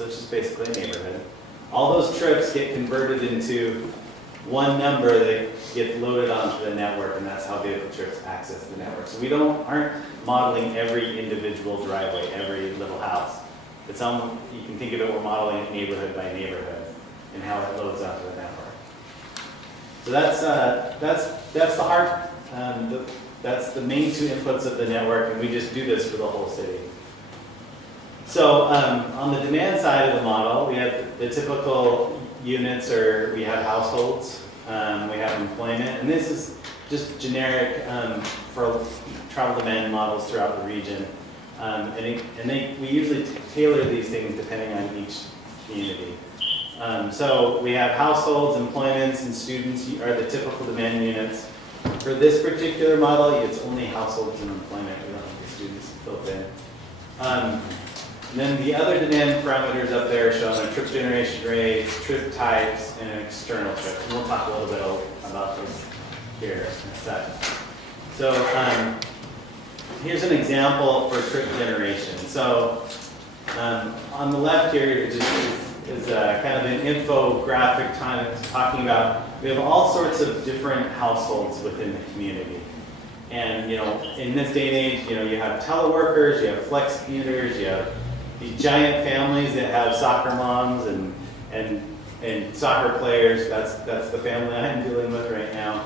So it's just basically a neighborhood. All those trips get converted into one number that gets loaded onto the network, and that's how vehicle trips access the network. So we aren't modeling every individual driveway, every little house. It's you can think of it, we're modeling it neighborhood by neighborhood and how it loads onto the network. So that's the heart. That's the main two inputs of the network, and we just do this for the whole city. So on the demand side of the model, we have the typical units, or we have households, we have employment, and this is just generic for travel demand models throughout the region. We usually tailor these things depending on each community. So we have households, employments, and students are the typical demand units. For this particular model, it's only households and employment. We don't have the students built in. And then the other demand parameters up there are shown are trip generation rates, trip types, and external trips. And we'll talk a little bit about those here in a second. So here's an example for trip generation. So on the left here is kind of an infographic talking about, we have all sorts of different households within the community. And in this day and age, you have teleworkers, you have flex commuters, you have these giant families that have soccer moms and soccer players. That's the family I'm dealing with right now.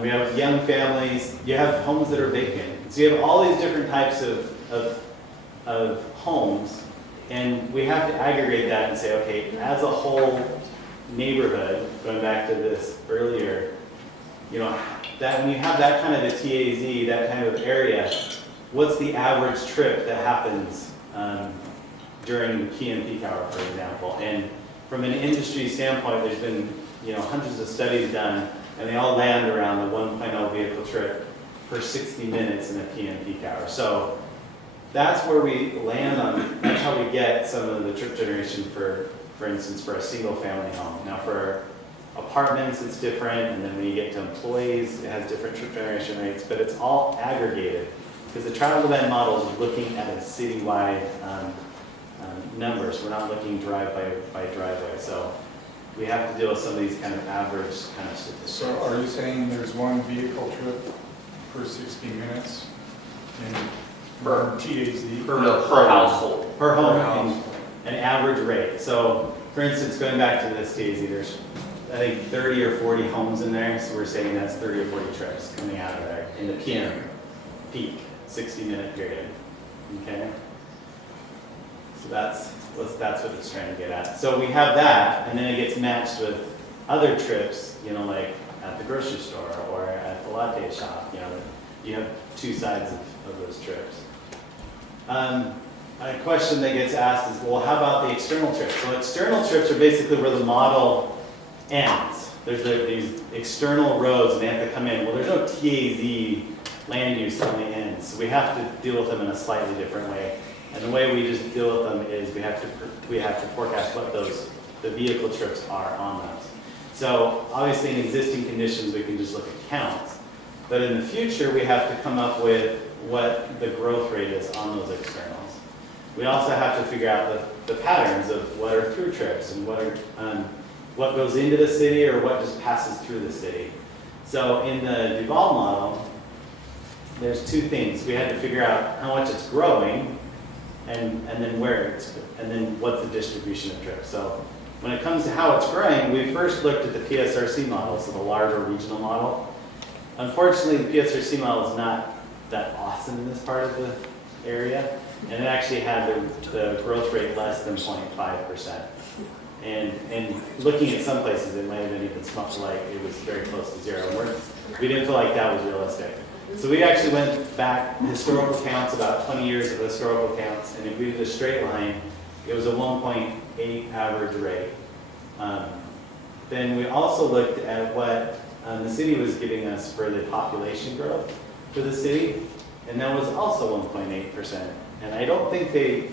We have young families. You have homes that are vacant. So you have all these different types of homes, and we have to aggregate that and say, okay, as a whole neighborhood, going back to this earlier, that when you have that kind of a TAZ, that kind of area, what's the average trip that happens during key and peak hour, for example? And from an industry standpoint, there's been hundreds of studies done, and they all land around the 1.0 vehicle trip per 60 minutes in a key and peak hour. So that's where we land on. That's how we get some of the trip generation for instance, for a single family home. Now for apartments, it's different, and then when you get to employees, it has different trip generation rates, but it's all aggregated because the travel demand model is looking at a citywide numbers. We're not looking driveway by driveway. So we have to deal with some of these kind of average kind of statistics. So are you saying there's one vehicle trip per 60 minutes in Per TAZ? per household. Per home, Per house. an average rate. So for instance, going back to this TAZ, there's I think 30 or 40 homes in there, so we're saying that's 30 or 40 trips coming out of there in the PM peak 60-minute period. Okay, so that's what it's trying to get at. So we have that, and then it gets matched with other trips, like at the grocery store or at the latte shop. You have two sides of those trips. A question that gets asked is, well, how about the external trips? So external trips are basically where the model ends. There's these external roads and they have to come in. Well, there's no TAZ land use on the ends, so we have to deal with them in a slightly different way. And the way we just deal with them is we have to forecast what the vehicle trips are on those. So obviously in existing conditions we can just look at counts, but in the future we have to come up with what the growth rate is on those externals. We also have to figure out the patterns of what are through trips and what goes into the city or what just passes through the city. So in the Duval model, there's two things. We had to figure out how much it's growing and then and then what's the distribution of trips. So when it comes to how it's growing, we first looked at the PSRC model, so the larger regional model. Unfortunately, the PSRC model is not that awesome in this part of the area, and it actually had the growth rate less than 0.5%. And looking at some places, it might have been even small, like it was very close to zero. We didn't feel like that was realistic. So we actually went back historical counts, about 20 years of historical counts, and if we did a straight line, it was a 1.8 average rate. Then we also looked at what the city was giving us for the population growth for the city, and that was also 1.8%. And I don't think they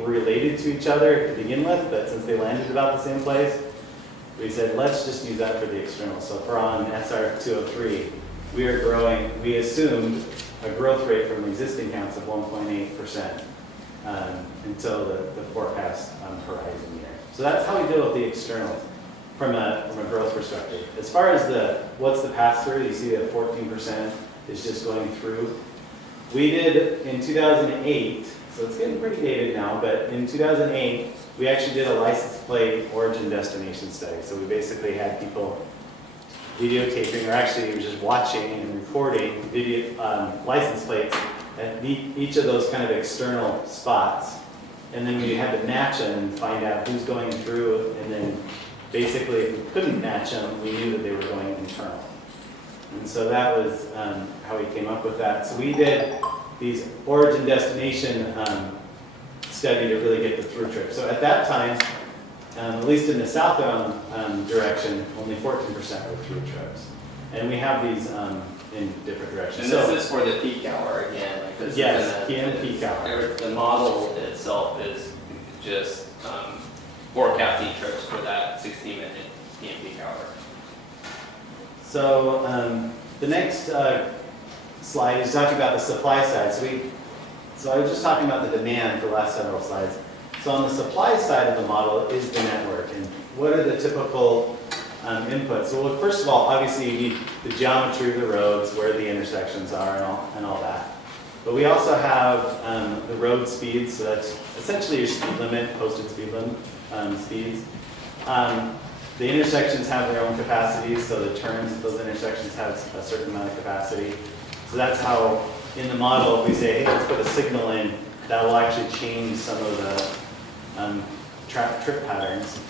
were related to each other to begin with, but since they landed about the same place, we said, let's just use that for the external. So for on SR 203, we assumed a growth rate from existing counts of 1.8%. until the forecast horizon year. So that's how we deal with the externals from a growth perspective. As far as what's the pass-through, you see that 14% is just going through. We did in 2008, so it's getting pretty dated now, but in 2008, we actually did a license plate origin destination study. So we basically had people videotaping, or actually just watching and recording video license plates at each of those kind of external spots. And then we had to match them and find out who's going through, and then basically if we couldn't match them, we knew that they were going internal. And so that was how we came up with that. So we did these origin destination study to really get the through trip. So at that time, at least in the southbound direction, only 14% were through trips. And we have these in different directions. And this is for the peak hour again. Like this Yes, is PM peak hour. The model itself is just forecasting trips for that 60-minute PM peak hour. So the next slide is talking about the supply side. So I was just talking about the demand for the last several slides. So on the supply side of the model is the network, and what are the typical inputs? So well, first of all, obviously you need the geometry of the roads, where the intersections are, and all that. But we also have the road speeds, so that's essentially your speed limit, posted speed limit speeds. The intersections have their own capacities, so the turns at those intersections have a certain amount of capacity. So that's how, in the model, if we say, hey, let's put a signal in, that will actually change some of the trip patterns.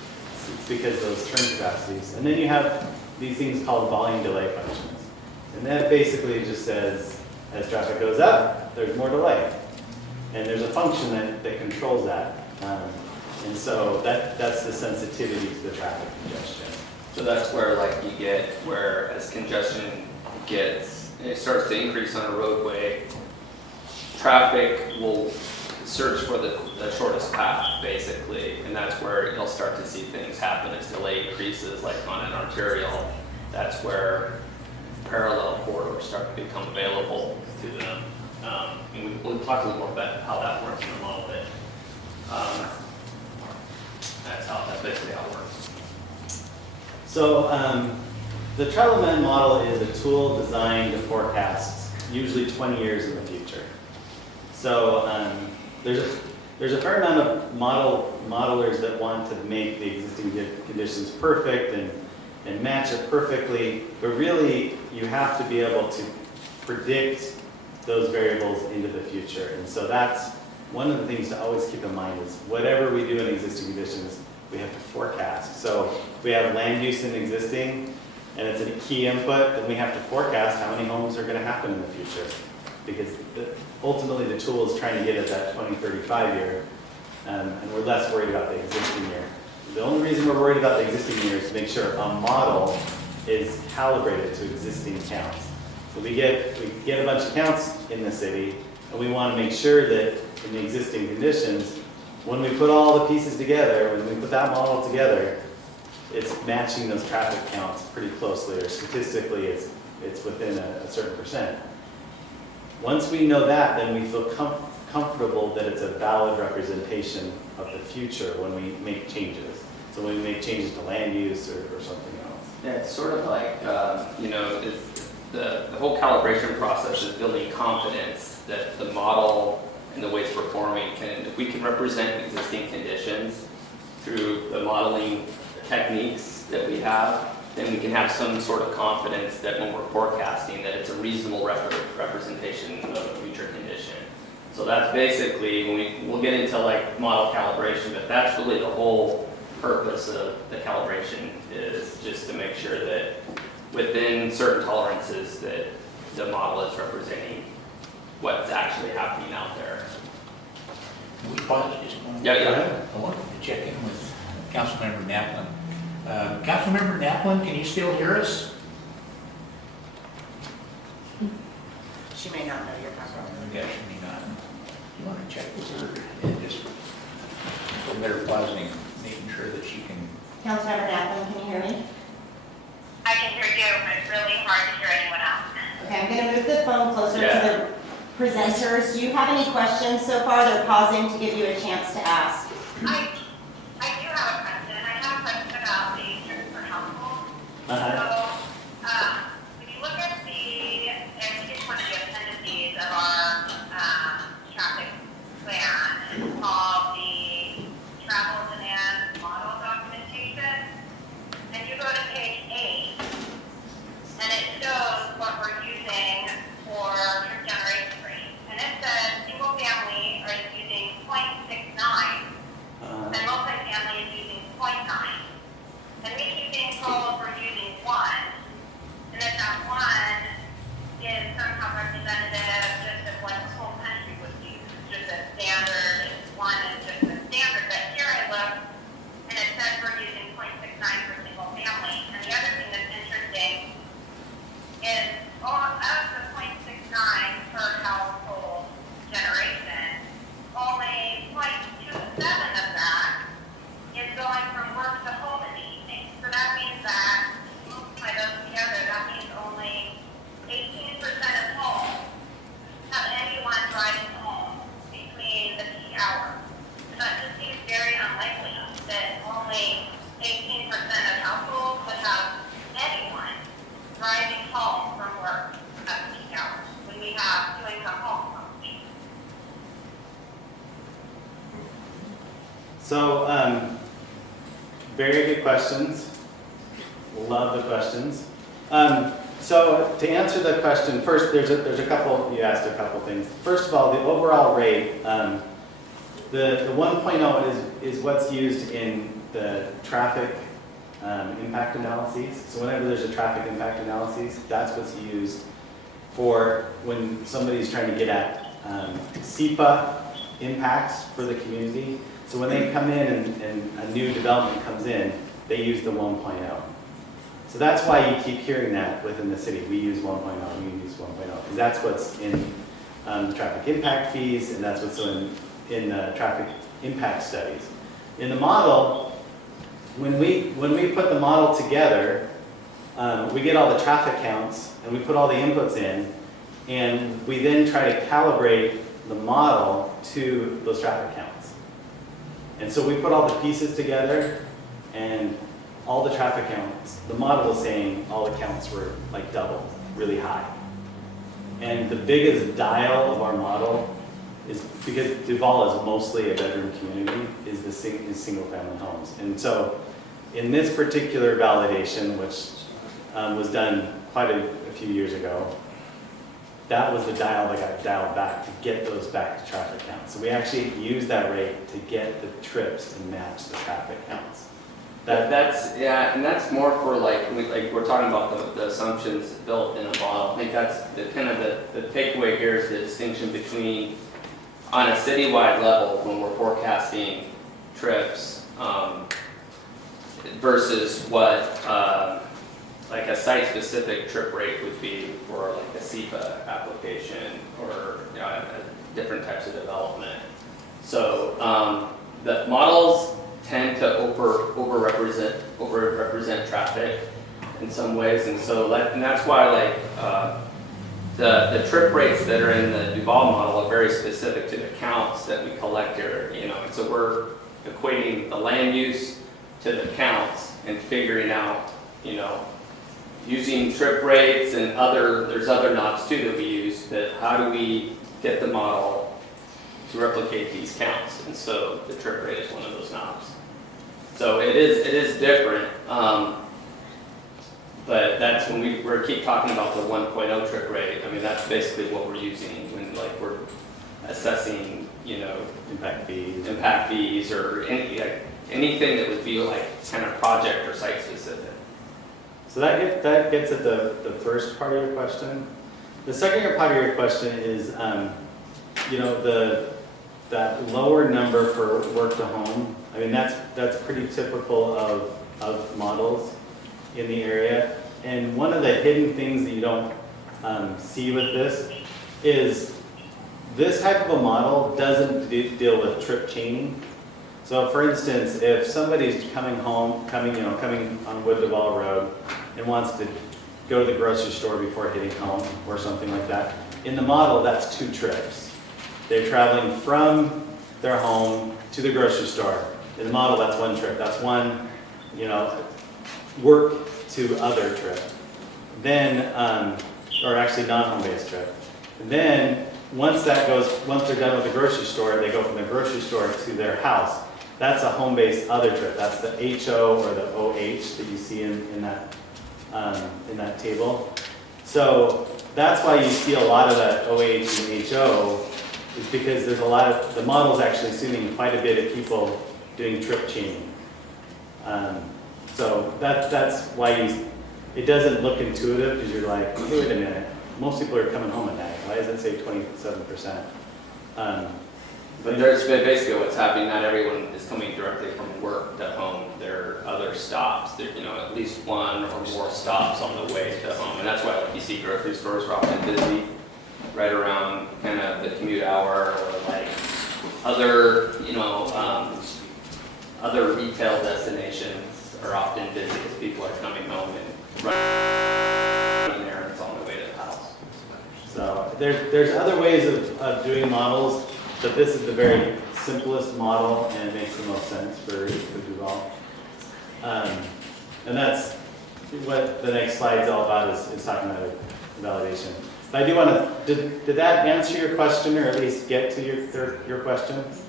It's because of those turn capacities. And then you have these things called volume delay functions. And that basically just says, as traffic goes up, there's more delay. And there's a function that controls that. And so that's the sensitivity to the traffic congestion. So that's where like you get where as congestion it starts to increase on a roadway, traffic will search for the shortest path basically, and that's where you'll start to see things happen as delay increases, like on an arterial. That's where parallel corridors start to become available to them. And we'll talk a little more about how that works in a model bit. That's basically how it works. So the Trelleman model is a tool designed to forecast usually 20 years in the future. So there's a fair amount of modelers that want to make the existing conditions perfect and match it perfectly, but really you have to be able to predict those variables into the future. And so that's one of the things to always keep in mind is whatever we do in existing conditions, we have to forecast. So if we have land use in existing and it's a key input, then we have to forecast how many homes are going to happen in the future. Because ultimately the tool is trying to get at that 2035 year, and we're less worried about the existing year. The only reason we're worried about the existing year is to make sure a model is calibrated to existing counts. So we get a bunch of counts in the city, and we want to make sure that in the existing conditions, when we put all the pieces together, when we put that model together, it's matching those traffic counts pretty closely, or statistically it's within a certain percent. Once we know that, then we feel comfortable that it's a valid representation of the future when we make changes. So when we make changes to land use or something else. Yeah, it's sort of like, the whole calibration process is building confidence that the model and the way it's performing if we can represent existing conditions through the modeling techniques that we have, then we can have some sort of confidence that when we're forecasting that it's a reasonable representation of a future condition. So that's basically, we'll get into like model calibration, but that's really the whole purpose of the calibration, is just to make sure that within certain tolerances that the model is representing what's actually happening out there. We pause just one. Yeah. I wanted to check in with Councilmember Naplin. Councilmember Naplin, can you still hear us? She may not know you're talking. Okay, she may not. You want to check with her and just for better pausing, making sure that she can. Councilmember Naplin, can you hear me? I can hear you. It's really hard to hear anyone else. Okay, I'm gonna move the phone closer to presenters. Do you have any questions so far? They're pausing to give you a chance to ask. I do have a question. I have a question about the trips per household. Uh-huh. So, when you look at and it's one of the appendices of our, traffic plan, it's called the travel demand model documentation. And you go to page 8, and it shows what we're using for trip generation rate. And it says single family are using 0.69. Uh, And multifamily is using 0.9. And we keep being told we're using 1. And if that 1 is somehow representative just of what the whole country would use, just a standard, 1 is just a standard. But here I look, and it says we're using 0.69 for single family. And the other thing that's interesting is all of the 0.69 per household generation, only 0.27 of that is going from work to home in the evening. So that means that, multiply those together, that means only 18% of homes have anyone driving home between the peak hours. So that just seems very unlikely that only 18% of households would have anyone driving home from work at peak hours when we have two income homes on the week. So, very good questions. Love the questions. So to answer the question, first, there's a couple, you asked a couple things. First of all, the overall rate, the 1.0 is what's used in the traffic impact analyses. So whenever there's a traffic impact analysis, that's what's used for when somebody's trying to get at SEPA impacts for the community. So when they come in and a new development comes in, they use the 1.0. So that's why you keep hearing that within the city. We use 1.0, we use 1.0, because that's what's in traffic impact fees, and that's what's in traffic impact studies. In the model, when we put the model together, we get all the traffic counts, and we put all the inputs in, and we then try to calibrate the model to those traffic counts. And so we put all the pieces together, and all the traffic counts, the model is saying all the counts were like double, really high. And the biggest dial of our model is, because Duval is mostly a bedroom community, is single family homes. And so in this particular validation, which was done quite a few years ago, that was the dial that got dialed back to get those back to traffic counts. So we actually used that rate to get the trips to match the traffic counts. Yeah, and that's more for like we're talking about the assumptions built in a model. I think that's the kind of the takeaway here is the distinction between on a citywide level when we're forecasting trips versus what like a site-specific trip rate would be for like a SEPA application or different types of development. So the models tend to overrepresent traffic in some ways, and so and that's why like the trip rates that are in the Duval model are very specific to the counts that we collect here, and so we're equating the land use to the counts and figuring out, using trip rates and there's other knobs too that we use, but how do we get the model to replicate these counts? And so the trip rate is one of those knobs. So it is different, but that's when we keep talking about the 1.0 trip rate. I mean, that's basically what we're using when like we're assessing, Impact fees or anything that would be like kind of project or site specific. So that gets at the first part of your question. The second part of your question is, that lower number for work to home. I mean, that's pretty typical of models in the area. And one of the hidden things that you don't see with this is this type of a model doesn't deal with trip chaining. So for instance, if somebody's coming on Wood Duval Road and wants to go to the grocery store before hitting home or something like that, in the model, that's 2 trips. They're traveling from their home to the grocery store. In the model, that's 1 trip. That's one, work to other trip. Then, or actually non-home-based trip. And then, once they're done with the grocery store, they go from the grocery store to their house. That's a home-based other trip. That's the HO or the OH that you see in that table. So that's why you see a lot of that OH and HO, is because there's the model's actually assuming quite a bit of people doing trip chaining. So that's why it doesn't look intuitive, because you're like, hey, wait a minute, most people are coming home at night. Why does it say 27%? But basically what's happening, not everyone is coming directly from work to home. There are other stops. There, at least one or more stops on the way to home. And that's why like, you see grocery stores are often busy right around kind of the commute hour, or like other, other retail destinations are often busy because people are coming home and running errands on the way to the house. So there's other ways of doing models, but this is the very simplest model, and it makes the most sense for Duval. And that's what the next slide is all about, is talking about validation. But I do want to, did that answer your question, or at least get to your question? It's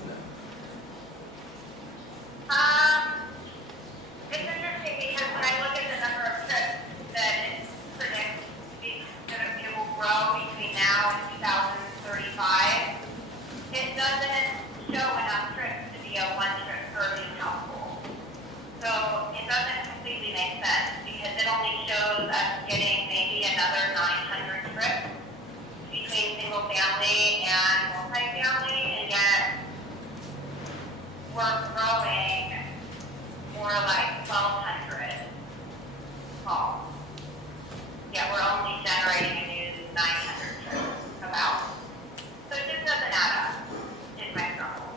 interesting because when I look at the number of trips that it predicts it will grow between now and 2035, it doesn't show enough trips to be a 1 trip per new household. So it doesn't completely make sense, because it only shows us getting maybe another 900 trips between single family and multifamily, and yet we're growing more like 1,200 calls. Yet we're only generating a new 900 trips about. So it just doesn't add up, is my struggle.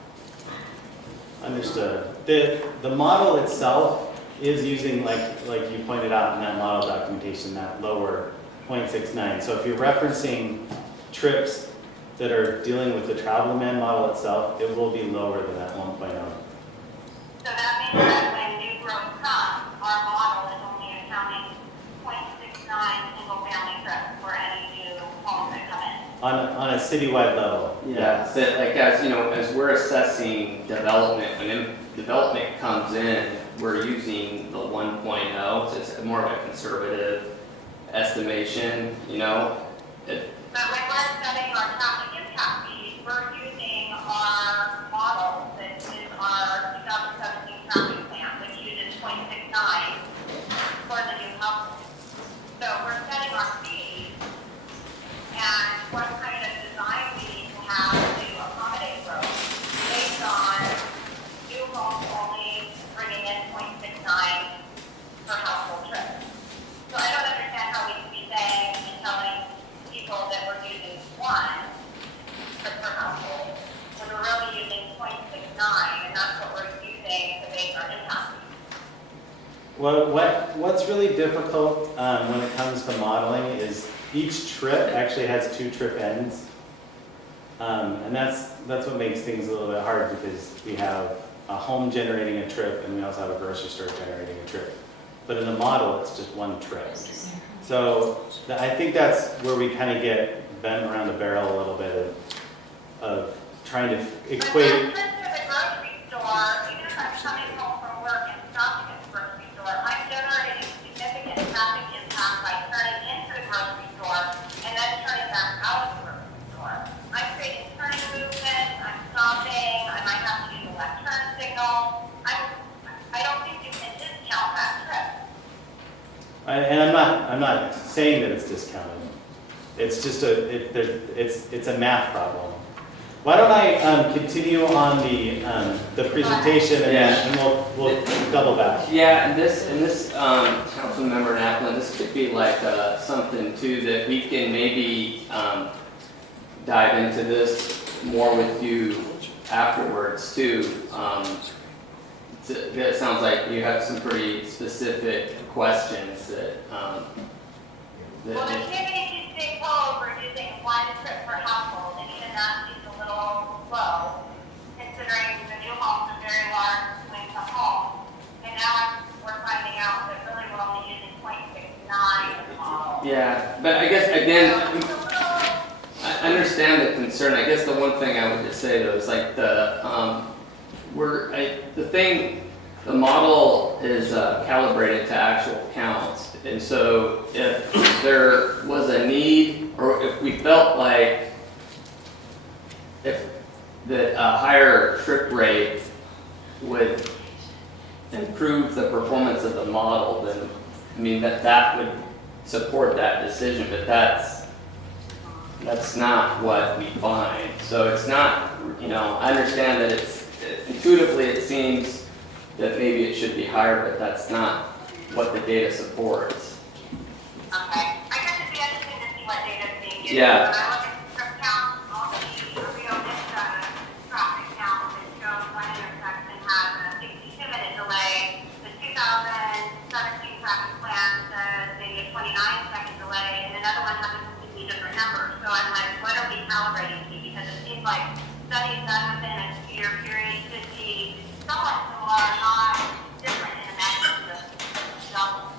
Understood. The model itself is using, like you pointed out in that model documentation, that lower 0.69. So if you're referencing trips that are dealing with the travel demand model itself, it will be lower than that 1.0. So that means that when new growth comes, our model is only accounting 0.69 single family trips for any new homes that come in. On a citywide level. Yeah, so like as we're assessing development, when development comes in, we're using the 1.0, so it's more of a conservative estimation, But when we're setting our traffic impact fees, we're using our model that is our 2017 traffic plan, which uses 0.69 for the new household. So we're setting our fees and what kind of design we need to have to accommodate growth based on new homes only bringing in 0.69 per household trip. So I don't understand how we can be saying and telling people that we're using 1 trip per household when we're really using 0.69, and that's what we're using to base our impact. Well, what's really difficult when it comes to modeling is each trip actually has 2 trip ends. And that's what makes things a little bit hard, because we have a home generating a trip and we also have a grocery store generating a trip. But in the model, it's just 1 trip. So I think that's where we kind of get bent around the barrel a little bit of trying to equate. But that trip to the grocery store, even if I'm coming home from work and stopping at the grocery store, I'm generating significant traffic impact by turning into the grocery store and then turning back out of the grocery store. I'm creating turning movement, I'm stopping, I might have to use a left turn signal. I don't think you can discount that trip. And I'm not saying that it's discounted. It's just it's a math problem. Why don't I continue on the presentation, and we'll double back. Yeah, and this Councilmember Naplin, this could be like something too that we can maybe dive into this more with you afterwards too. It sounds like you have some pretty specific questions that. Well, the activity to stay code, we're using 1 trip per household, and even that seems a little low, considering the new homes are very large, two-income homes. And now we're finding out that really we're only using 0.69 as a model. Yeah, but I guess, again, So it's a little, I understand the concern. I guess the one thing I would just say though is like the model is calibrated to actual counts. And so if there was a need, or if we felt like if the higher trip rate would improve the performance of the model, then I mean that would support that decision, but that's not what we find. So it's not, I understand that intuitively it seems that maybe it should be higher, but that's not what the data supports. okay. I guess it'd be interesting to see what data is being used. Yeah. When I look at trip counts, all the Rio Vista traffic counts, it shows one intersection has a 62-minute delay. The 2017 traffic plan says maybe a 29-second delay, and another one has a completely different number. So I'm like, what are we calibrating to? Because it seems like studies done within a 2-year period should be somewhat similar, not different in a magnitude of double.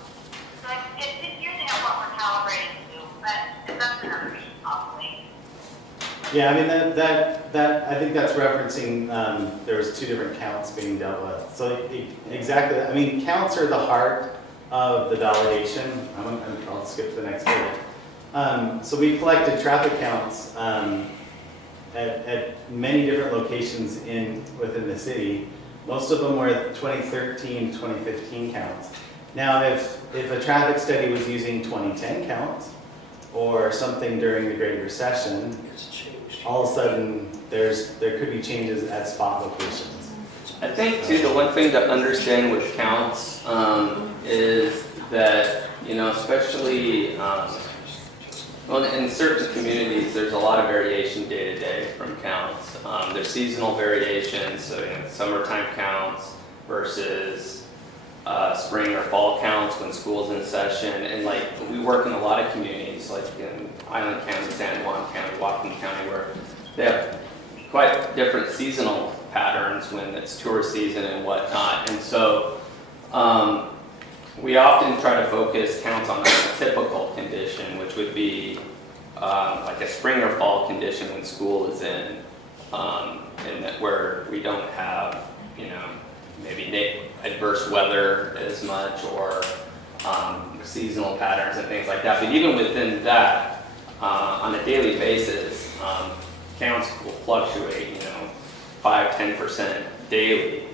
So it's using up what we're calibrating to, but that's another reason possibly. Yeah, I mean, that, I think that's referencing, there was 2 different counts being dealt with. So exactly, I mean, counts are the heart of the validation. I'll skip to the next page. So we collected traffic counts at many different locations within the city. Most of them were 2013, 2015 counts. Now, if a traffic study was using 2010 counts or something during the Great Recession, all of a sudden there could be changes at spot locations. I think too, the one thing to understand with counts is that, especially, well, in certain communities, there's a lot of variation day to day from counts. There's seasonal variations, so summertime counts versus spring or fall counts when school's in session. And like, we work in a lot of communities, like in Island County, San Juan County, Whatcom County, where they have quite different seasonal patterns when it's tourist season and whatnot. And so we often try to focus counts on a typical condition, which would be like a spring or fall condition when school is in, and that where we don't have, maybe adverse weather as much or seasonal patterns and things like that. But even within that, on a daily basis, counts will fluctuate, 5-10% daily.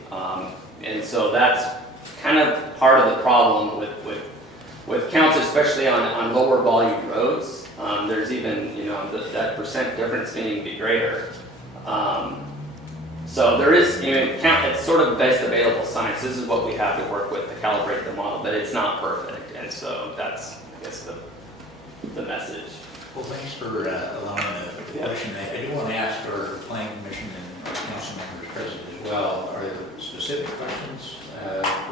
And so that's kind of part of the problem with counts, especially on lower volume roads. There's even, that percent difference needing to be greater. So there is, it's sort of best available science. This is what we have to work with to calibrate the model, but it's not perfect. And so that's, I guess, the message. Well, thanks for allowing the question. I do want to ask our planning commission and council members present as well, are there specific questions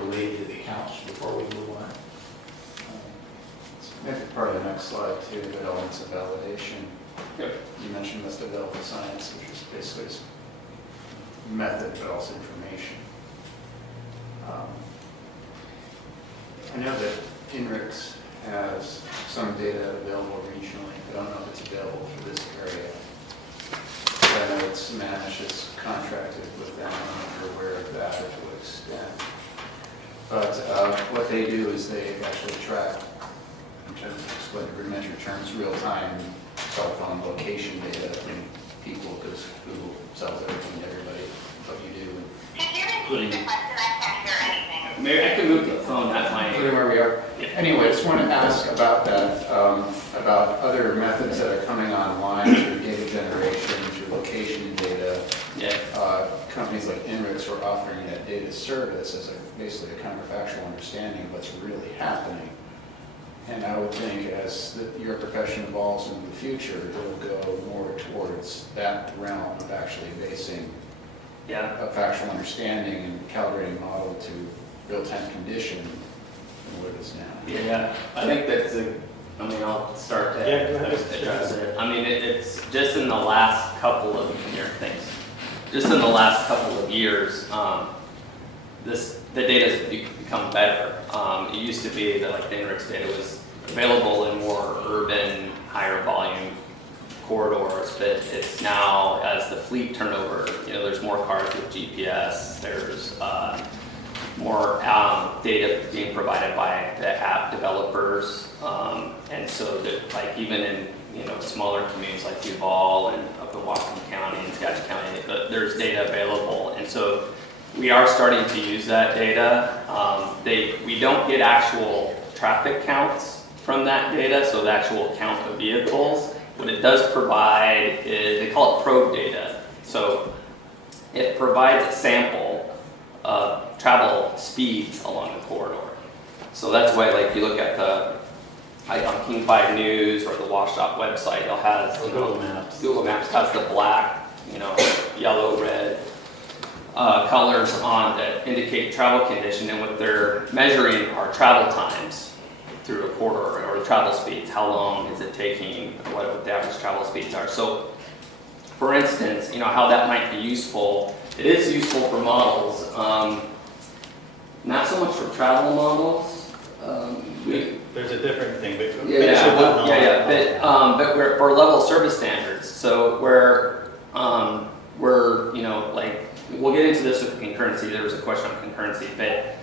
related to the accounts before we move on? Maybe part of the next slide too, the elements of validation. Yep. You mentioned must develop science, which is basically method, but also information. I know that INRIX has some data available regionally. I don't know if it's available for this area. But I know it's Manish is contracted with them, I don't know if you're aware of that or to what extent. But what they do is they actually track, in terms of explain rudimentary terms, real-time cell phone location data from people, because Google sells everything to everybody, what you do. Could you repeat the question? I can't hear anything. Maybe I can move the phone, that might. Including where we are. Anyway, I just want to ask about that, about other methods that are coming online through data generation, through location data. Yeah. Companies like INRIX are offering that data service as basically a counterfactual understanding of what's really happening. And I would think as your profession evolves into the future, it'll go more towards that realm of actually basing Yeah. a factual understanding and calibrating model to real-time condition than what it is now. Yeah, I think that's I mean, I'll start to Yeah, go ahead. address it. I mean, it's just in the last couple of just in the last couple of years, the data's become better. It used to be that like the INRIX data was available in more urban, higher volume corridors, but it's now, as the fleet turnover, there's more cars with GPS, there's more data being provided by the app developers, and so that like even in smaller communities like Duval and up in Whatcom County and Skagit County, there's data available, and so we are starting to use that data. We don't get actual traffic counts from that data, so the actual count of vehicles. What it does provide is, they call it probe data. So it provides a sample of travel speeds along the corridor. So that's why, like, you look at on King 5 News or the Washtop website, they'll have Google Maps. Google Maps has the black, yellow, red colors on that indicate travel condition, and what they're measuring are travel times through a corridor, or the travel speeds. How long is it taking? What the average travel speeds are. So, for instance, how that might be useful. It is useful for models, not so much for travel models. There's a different thing, but but we're for level service standards. So we're like, we'll get into this with concurrency. There was a question on concurrency, but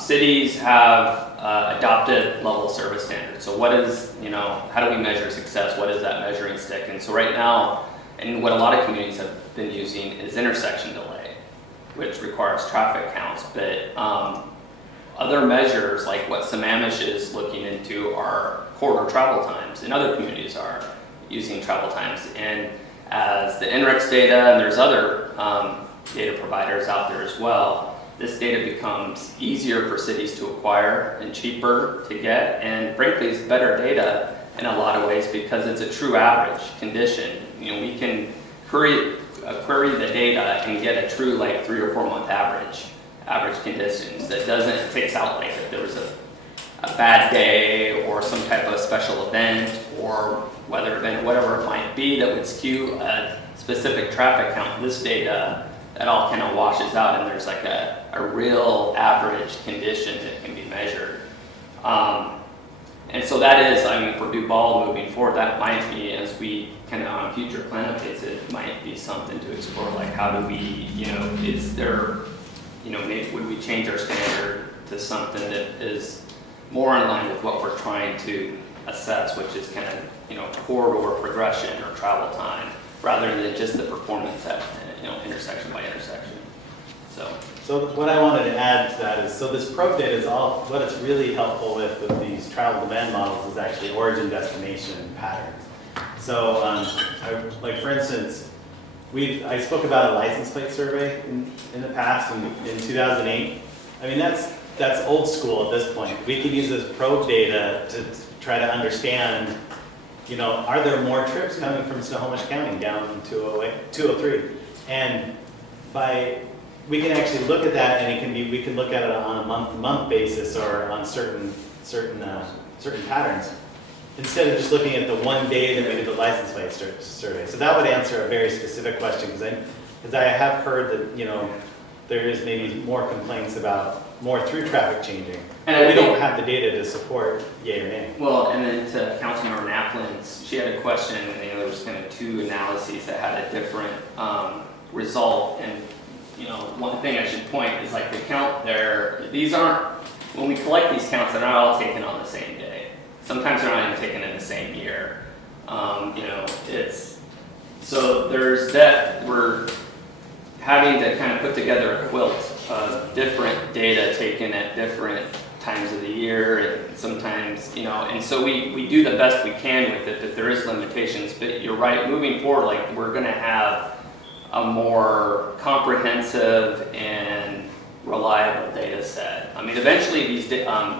cities have adopted level service standards. So what is, how do we measure success? What is that measuring stick? And so right now, and what a lot of communities have been using is intersection delay, which requires traffic counts. But other measures, like what Sammamish is looking into, are corridor travel times, and other communities are using travel times. And as the INRIX data, and there's other data providers out there as well, this data becomes easier for cities to acquire and cheaper to get, and frankly, it's better data in a lot of ways because it's a true average condition. We can query the data and get a true, like, 3 or 4 month average conditions that it takes out like if there was a bad day or some type of special event or weather event, whatever it might be, that would skew a specific traffic count. This data, that all kind of washes out, and there's like a real average condition that can be measured. And so that is, for Duval moving forward, that might be, as we kind of on future plan updates, it might be something to explore, like how do we, is there, maybe would we change our standard to something that is more in line with what we're trying to assess, which is kind of, corridor progression or travel time, rather than just the performance at, intersection by intersection. So what I wanted to add to that is, so this probe data is what it's really helpful with these travel demand models is actually origin destination patterns. So like for instance, I spoke about a license plate survey in the past in 2008. That's old school at this point. We can use this probe data to try to understand, are there more trips coming from Snohomish County down 203? And we can actually look at that, and we can look at it on a month-to-month basis or on certain patterns, instead of just looking at the one day that we did the license plate survey. So that would answer a very specific question, because I have heard that there is maybe more complaints about more through traffic changing, and we don't have the data to support yay or nay. Well, and then to Councilmember Naplin's, she had a question, and there was kind of 2 analyses that had a different result. And one thing I should point is, like, the count there, these aren't, when we collect these counts, they're not all taken on the same day. Sometimes they're not even taken in the same year. So there's that, we're having to kind of put together a quilt of different data taken at different times of the year, and sometimes, and so we do the best we can with it, but there is limitations. But you're right, moving forward, like, we're gonna have a more comprehensive and reliable data set. Eventually these,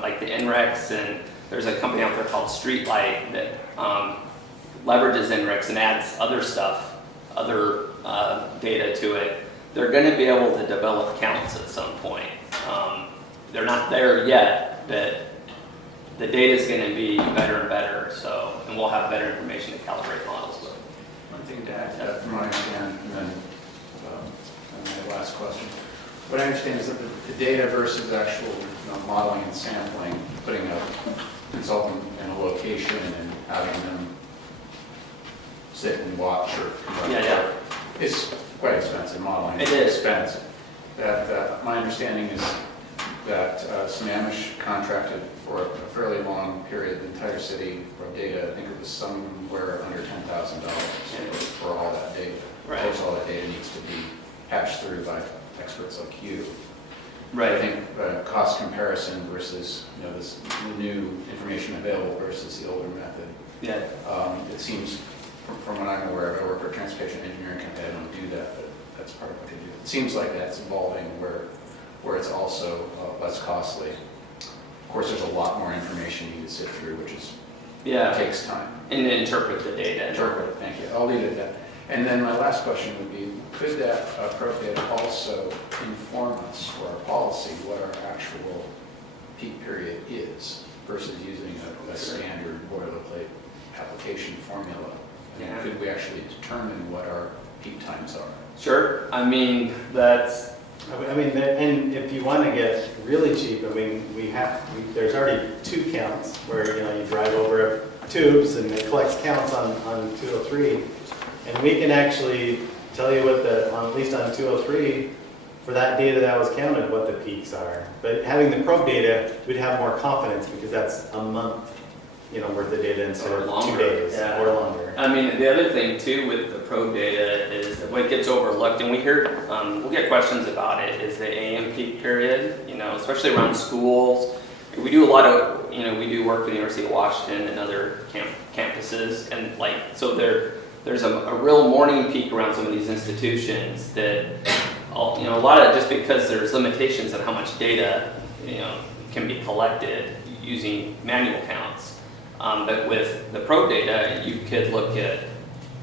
like the INRIX, and there's a company out there called Streetlight that leverages INRIX and adds other stuff, other data to it. They're going to be able to develop counts at some point. They're not there yet, but the data's gonna be better and better, so, and we'll have better information to calibrate models with. One thing to add to that, from what I understand, and then my last question. What I understand is that the data versus actual modeling and sampling, putting a consultant in a location and having them sit and watch or conduct Yeah. work is quite expensive. Modeling It is. expensive. My understanding is that Sammamish contracted for a fairly long period, the entire city for data. I think it was somewhere under $10,000 for all that data. Right. Of course, all that data needs to be patched through by experts like you. I Right. think cost comparison versus, this new information available versus the older method. Yeah. It seems, from what I'm aware of, I work for a transportation engineering company, I don't do that, but that's part of what they do. It seems like that's evolving where it's also less costly. Of course, there's a lot more information you can sift through, which Yeah, takes time. and then interpret the data. Interpret it, thank you. I'll leave it at that. And then my last question would be, could that appropriate also inform us for our policy what our actual peak period is versus using a standard boilerplate application formula? And Yeah. could we actually determine what our peak times are? Sure, I mean, that's, and if you want to get really cheap, there's already tube counts where, you drive over tubes and it collects counts on 203. And we can actually tell you what at least on 203, for that data that was counted, what the peaks are. But having the probe data, we'd have more confidence because that's a month, worth of data instead Or of 2 longer, days yeah. or longer. I mean, the other thing too with the probe data is that what gets overlooked, and we'll get questions about it, is the AM peak period, especially around schools. We do a lot of, we do work with the University of Washington and other campuses, and so there's a real morning peak around some of these institutions that, a lot of just because there's limitations on how much data, can be collected using manual counts. But with the probe data, you could look at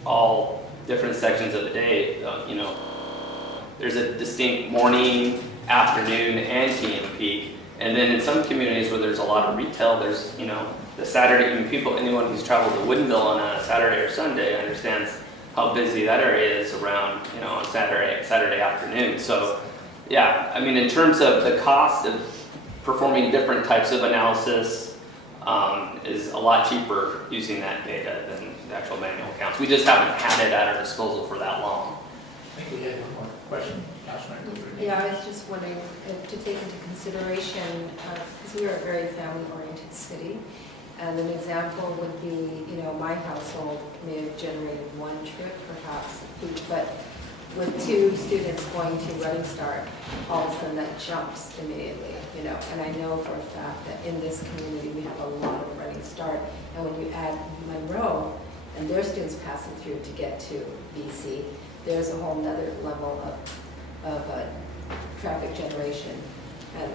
all different sections of the day. There's a distinct morning, afternoon, and PM peak. And then in some communities where there's a lot of retail, there's, the Saturday, anyone who's traveled to Woodinville on a Saturday or Sunday understands how busy that area is around, on Saturday afternoon. So, yeah, in terms of the cost of performing different types of analysis, is a lot cheaper using that data than the actual manual counts. We just haven't had it at our disposal for that long. I think we had one more question, Councilman. Yeah, I was just wondering to take into consideration, because we are a very family-oriented city, and an example would be, my household may have generated one trip perhaps a week, but with 2 students going to Running Start, all of a sudden that jumps immediately, and I know for a fact that in this community we have a lot of Running Start, and when you add Monroe and their students passing through to get to BC, there's a whole nother level of traffic generation.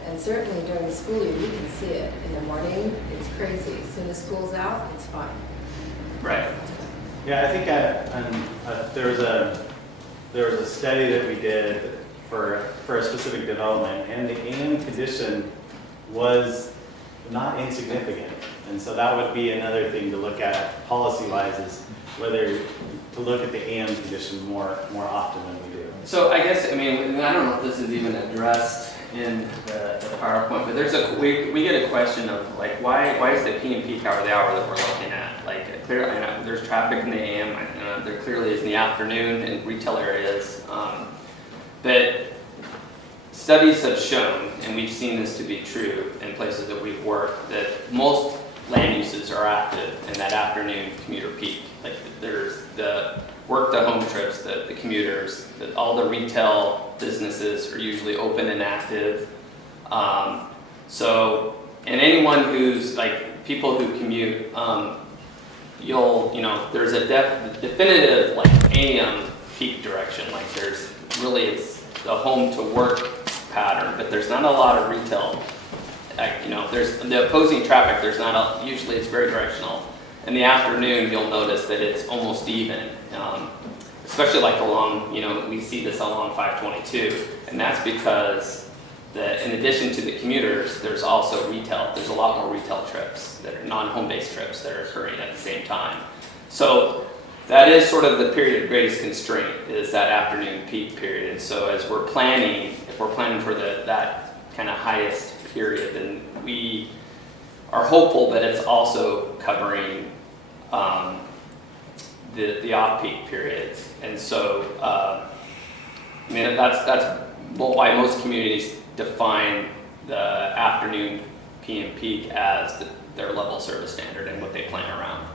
And certainly during the school year, you can see it. In the morning, it's crazy. As soon as school's out, it's fine. Right. Yeah, I think there was a study that we did for a specific development, and the AM condition was not insignificant. And so that would be another thing to look at policy-wise, is whether to look at the AM condition more often than we do. So I guess, I don't know if this is even addressed in the PowerPoint, but we get a question of why is the PM peak hour the hour that we're looking at? Clearly, I know there's traffic in the AM, there clearly is in the afternoon in retail areas. But studies have shown, and we've seen this to be true in places that we've worked, that most land uses are active in that afternoon commuter peak. There's the work to home trips, the commuters, all the retail businesses are usually open and active. And anyone who's people who commute, there's a definitive AM peak direction. There's really, it's the home to work pattern, but there's not a lot of retail. There's the opposing traffic. Usually it's very directional. In the afternoon, you'll notice that it's almost even, especially along, we see this along 522, and that's because that in addition to the commuters, there's also retail. There's a lot more retail trips that are non-home-based trips that are occurring at the same time. So that is sort of the period of greatest constraint, is that afternoon peak period. And so as we're planning, if we're planning for that kind of highest period, then we are hopeful that it's also covering the off-peak periods. And so, I mean, that's why most communities define the afternoon PM peak as their level service standard and what they plan around.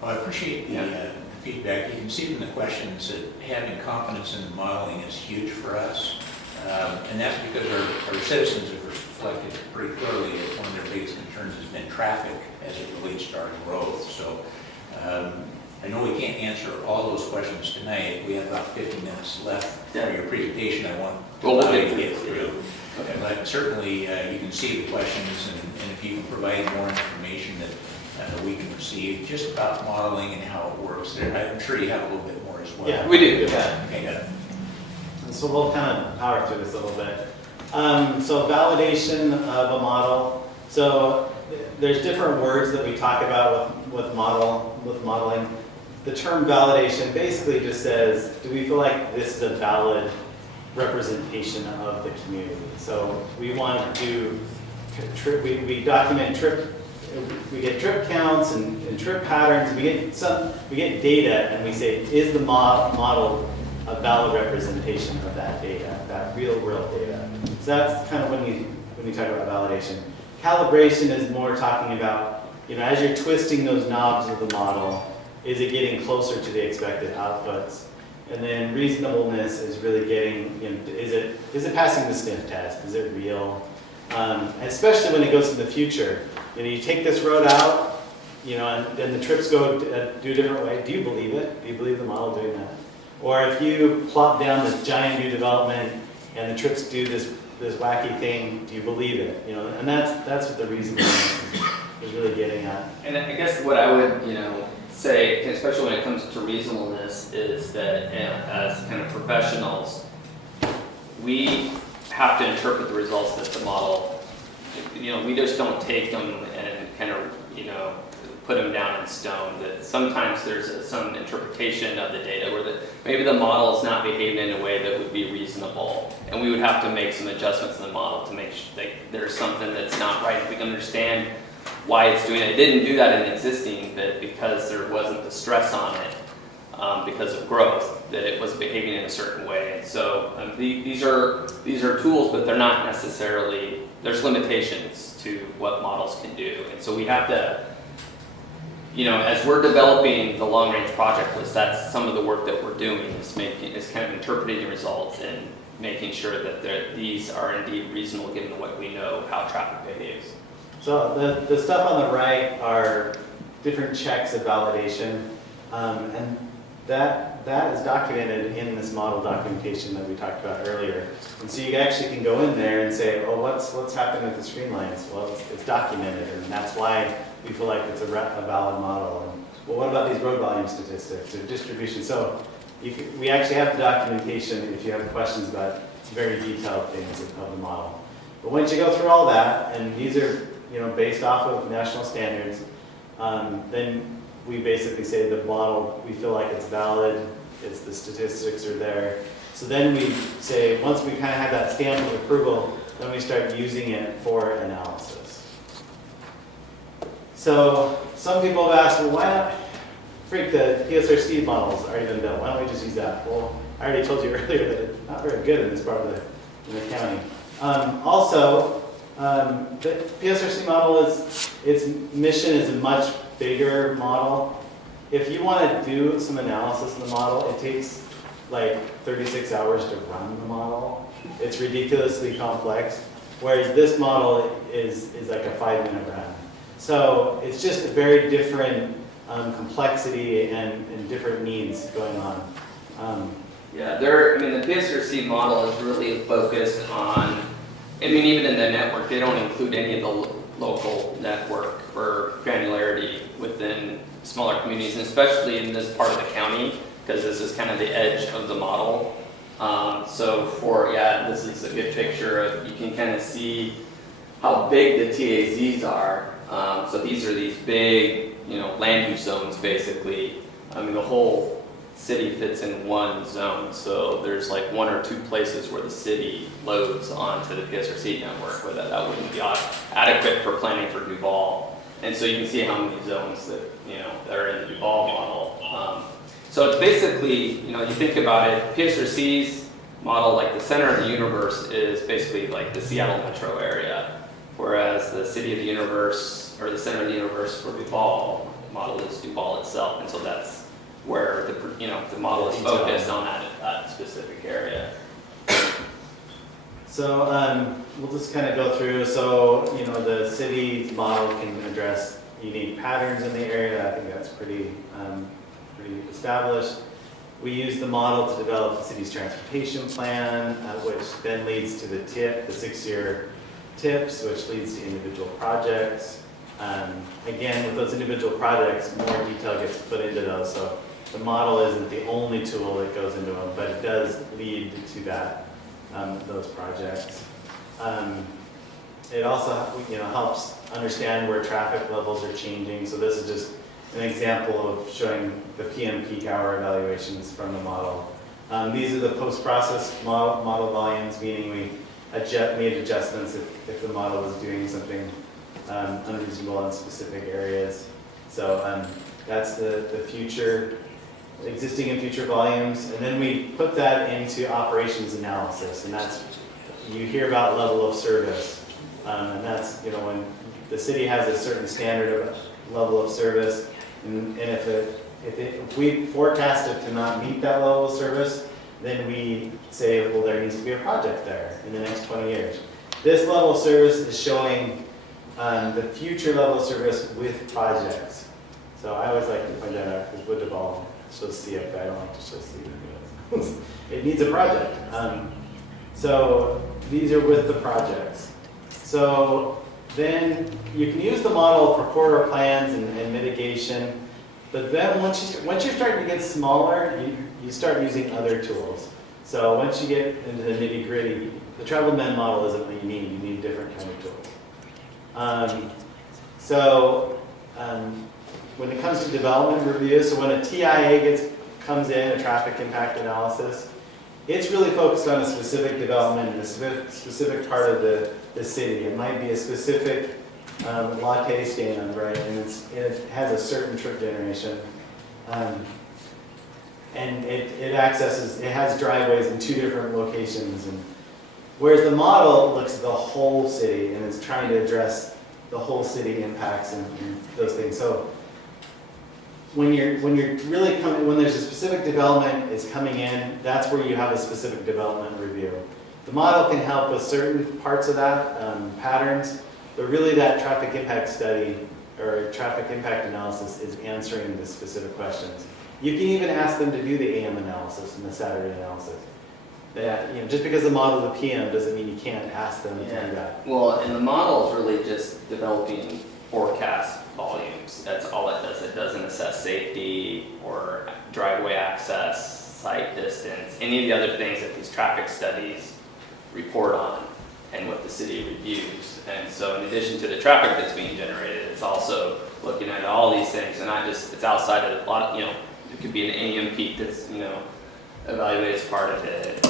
Well, I appreciate the Yeah. feedback. You can see from the questions that having confidence in the modeling is huge for us. And that's because our citizens have reflected pretty clearly that one of their biggest concerns has been traffic as it relates to our growth. So I know we can't answer all those questions tonight. We have about 50 minutes left for your presentation. I want Well, we'll to get get through. through. Okay. But certainly you can see the questions, and if you can provide more information that we can receive just about modeling and how it works there. I'm sure you have a little bit more as well. Yeah. We do. Yeah. Okay, good. And so we'll kind of power through this a little bit. So validation of a model. So there's different words that we talk about with modeling. The term validation basically just says, do we feel like this is a valid representation of the community? So we want to we document we get trip counts and trip patterns. We get data, and we say, is the model a valid representation of that data, that real world data? So that's kind of when you talk about validation. Calibration is more talking about, as you're twisting those knobs of the model, is it getting closer to the expected outputs? And then reasonableness is really getting, is it passing the sniff test? Is it real? Especially when it goes to the future. You take this road out, and the trips go do a different way. Do you believe it? Do you believe the model doing that? Or if you plop down this giant new development and the trips do this wacky thing, do you believe it? And that's what the reasonableness is really getting at. And I guess what I would, say, especially when it comes to reasonableness, is that as kind of professionals, we have to interpret the results that the model, we just don't take them and kind of, put them down in stone. That sometimes there's some interpretation of the data where maybe the model is not behaving in a way that would be reasonable, and we would have to make some adjustments in the model to make sure that there's something that's not right. We can understand why it's doing it. It didn't do that in existing, but because there wasn't the stress on it because of growth, that it was behaving in a certain way. And so these are tools, but they're not necessarily, there's limitations to what models can do. And so we have to, as we're developing the long-range project list, that's some of the work that we're doing, is kind of interpreting the results and making sure that these are indeed reasonable given what we know how traffic behaves. So the stuff on the right are different checks of validation, and that is documented in this model documentation that we talked about earlier. And so you actually can go in there and say, oh, what's happening with the streamlines? Well, it's documented, and that's why we feel like it's a valid model. And, well, what about these road volume statistics or distribution? So we actually have the documentation if you have questions about very detailed things of the model. But once you go through all that, and these are based off of national standards, then we basically say the model, we feel like it's valid, the statistics are there. So then we say, once we kind of have that stamp of approval, then we start using it for analysis. So some people have asked, well, why not, the PSRC model's already been built, why don't we just use that? Well, I already told you earlier that it's not very good in this part of the county. Also, the PSRC model its mission is a much bigger model. If you want to do some analysis in the model, it takes like 36 hours to run the model. It's ridiculously complex, whereas this model is like a 5-minute run. So it's just a very different complexity and different needs going on. Yeah, the PSRC model is really focused on, even in the network, they don't include any of the local network or granularity within smaller communities, and especially in this part of the county, because this is kind of the edge of the model. So this is a good picture of, you can kind of see how big the TAZs are. So these are these big, land use zones basically. I mean, the whole city fits in one zone. So there's like 1 or 2 places where the city loads onto the PSRC network, where that wouldn't be adequate for planning for Duval. And so you can see how many zones that, that are in the Duval model. So it's basically, you think about it, PSRC's model, like the center of the universe is basically like the Seattle metro area, whereas the city of the universe, or the center of the universe for Duval model is Duval itself. And so that's where the model is focused on that specific area. So we'll just kind of go through. So the city's model can address unique patterns in the area. I think that's pretty established. We use the model to develop the city's transportation plan, which then leads to the 6-year TIPS, which leads to individual projects. Again, with those individual projects, more detail gets put into those. So the model isn't the only tool that goes into them, but it does lead to that, those projects. It also helps understand where traffic levels are changing. So this is just an example of showing the PM peak hour evaluations from the model. These are the post-process model volumes, meaning we made adjustments if the model was doing something unreasonable in specific areas. So that's the future, existing and future volumes. And then we put that into operations analysis. And that's, you hear about level of service. And that's, when the city has a certain standard of level of service, and if we forecast it to not meet that level of service, then we say, well, there needs to be a project there in the next 20 years. This level of service is showing the future level of service with projects. So I always like to point that out, because with Duval shows CF, I don't like to show CF. It needs a project. So these are with the projects. So then you can use the model for corridor plans and mitigation, but then once you're starting to get smaller, you start using other tools. So once you get into the nitty gritty, the travel med model isn't what you need. You need different kind of tools. When it comes to development review, so when a TIA comes in, a traffic impact analysis, it's really focused on a specific development in a specific part of the city. It might be a specific latte stand, right? And it has a certain trip generation. And it has driveways in 2 different locations. And whereas the model looks at the whole city and is trying to address the whole city impacts and those things. So when there's a specific development is coming in, that's where you have a specific development review. The model can help with certain parts of that, patterns, but really that traffic impact study or traffic impact analysis is answering the specific questions. You can even ask them to do the AM analysis and the Saturday analysis. Just because the model is a PM doesn't mean you can't ask them to do that. Well, and the model is really just developing forecast volumes. That's all it does. It doesn't assess safety or driveway access, site distance, any of the other things that these traffic studies report on and what the city reviews. And so in addition to the traffic that's being generated, it's also looking at all these things, and not just, it's outside of a lot, it could be an AM peak that's, evaluated as part of it.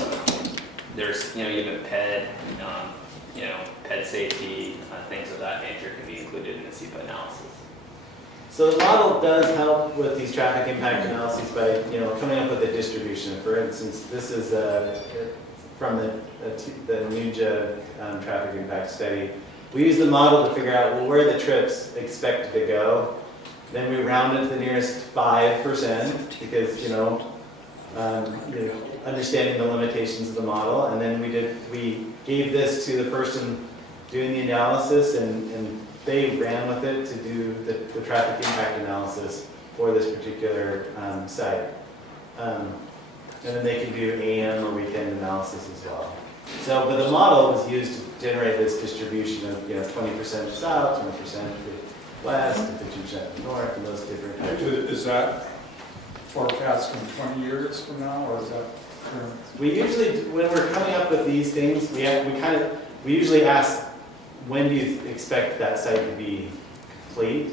There's, even PED, PED safety, things of that nature can be included in the SEPA analysis. So the model does help with these traffic impact analyses by, coming up with a distribution. For instance, this is from the NUJA traffic impact study. We use the model to figure out, well, where the trips expected to go. Then we round it to the nearest 5% because, understanding the limitations of the model. And then we gave this to the person doing the analysis, and they ran with it to do the traffic impact analysis for this particular site. And then they can do AM or weekend analysis as well. So, but the model was used to generate this distribution of 20% south, 20% west, and 50% north, and those different types. Is that forecast from 20 years from now, or is that? We usually, when we're coming up with these things, we usually ask, when do you expect that site to be complete?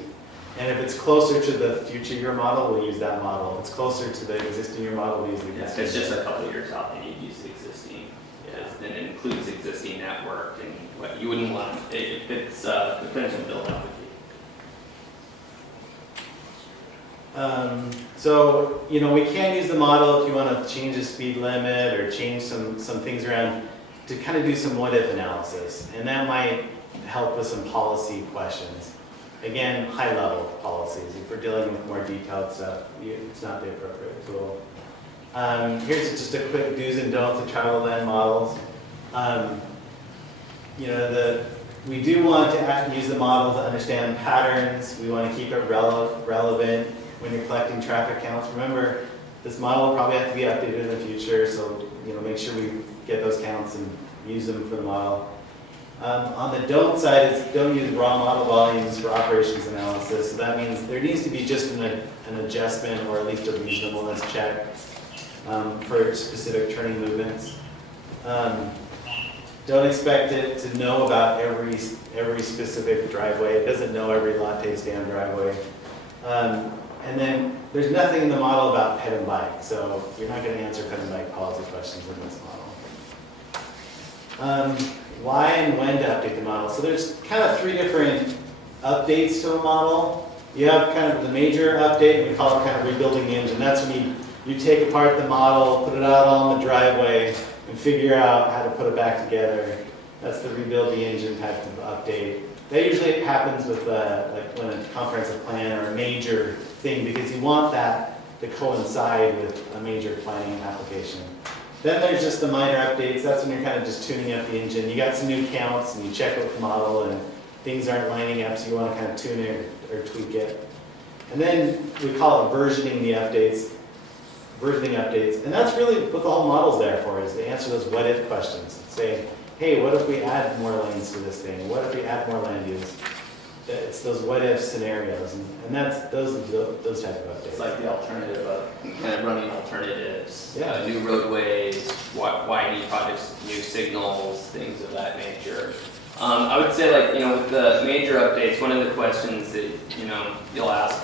And if it's closer to the future year model, we'll use that model. If it's closer to the existing year model, we'll use the If existing. it's just a couple of years out, then you'd use the existing. Yeah. Then it includes existing network and what you wouldn't want, if it's, depends on build out would be. So, you know, we can use the model if you want to change the speed limit or change some things around to kind of do some what-if analysis. And that might help with some policy questions. Again, high-level policies. If we're dealing with more detailed stuff, it's not the appropriate tool. Here's just a quick do's and don'ts of travel land models. You know, we do want to use the model to understand patterns. We want to keep it relevant when you're collecting traffic counts. Remember, this model will probably have to be updated in the future, so you know, make sure we get those counts and use them for the model. On the don't side, is don't use raw model volumes for operations analysis. So that means there needs to be just an adjustment or at least a reasonableness check for specific turning movements. Don't expect it to know about every specific driveway. It doesn't know every latte stand driveway. And then there's nothing in the model about pet and bike, so you're not going to answer pet and bike policy questions in this model. Why and when to update the model. So there's kind of 3 different updates to a model. You have kind of the major update, we call it kind of rebuilding the engine. That's when you take apart the model, put it out on the driveway, and figure out how to put it back together. That's the rebuild the engine type of update. That usually happens with like when a comprehensive plan or a major thing, because you want that to coincide with a major planning application. Then there's just the minor updates. That's when you're kind of just tuning up the engine. You got some new counts and you check with the model and things aren't lining up, so you want to kind of tune it or tweak it. And then we call it versioning the updates. Versioning updates. And that's really what the whole model's there for, is to answer those what if questions. Say, hey, what if we add more lanes to this thing? What if we add more land use? It's those what if scenarios, and that's those type of updates. It's like the alternative of kind of running alternatives, Yeah. New roadways, widening projects, new signals, things of that nature. I would say, like, you know, with the major updates, one of the questions that, you know, you'll ask,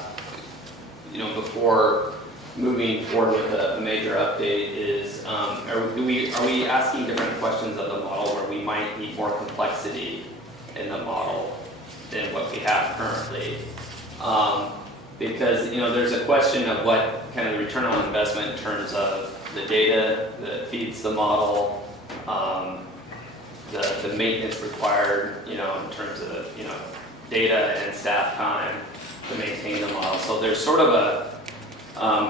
you know, before moving forward with a major update is, are we asking different questions of the model where we might need more complexity in the model than what we have currently? Because, you know, there's a question of what kind of return on investment in terms of the data that feeds the model, the maintenance required, you know, in terms of, you know, data and staff time to maintain the model. So there's sort of a,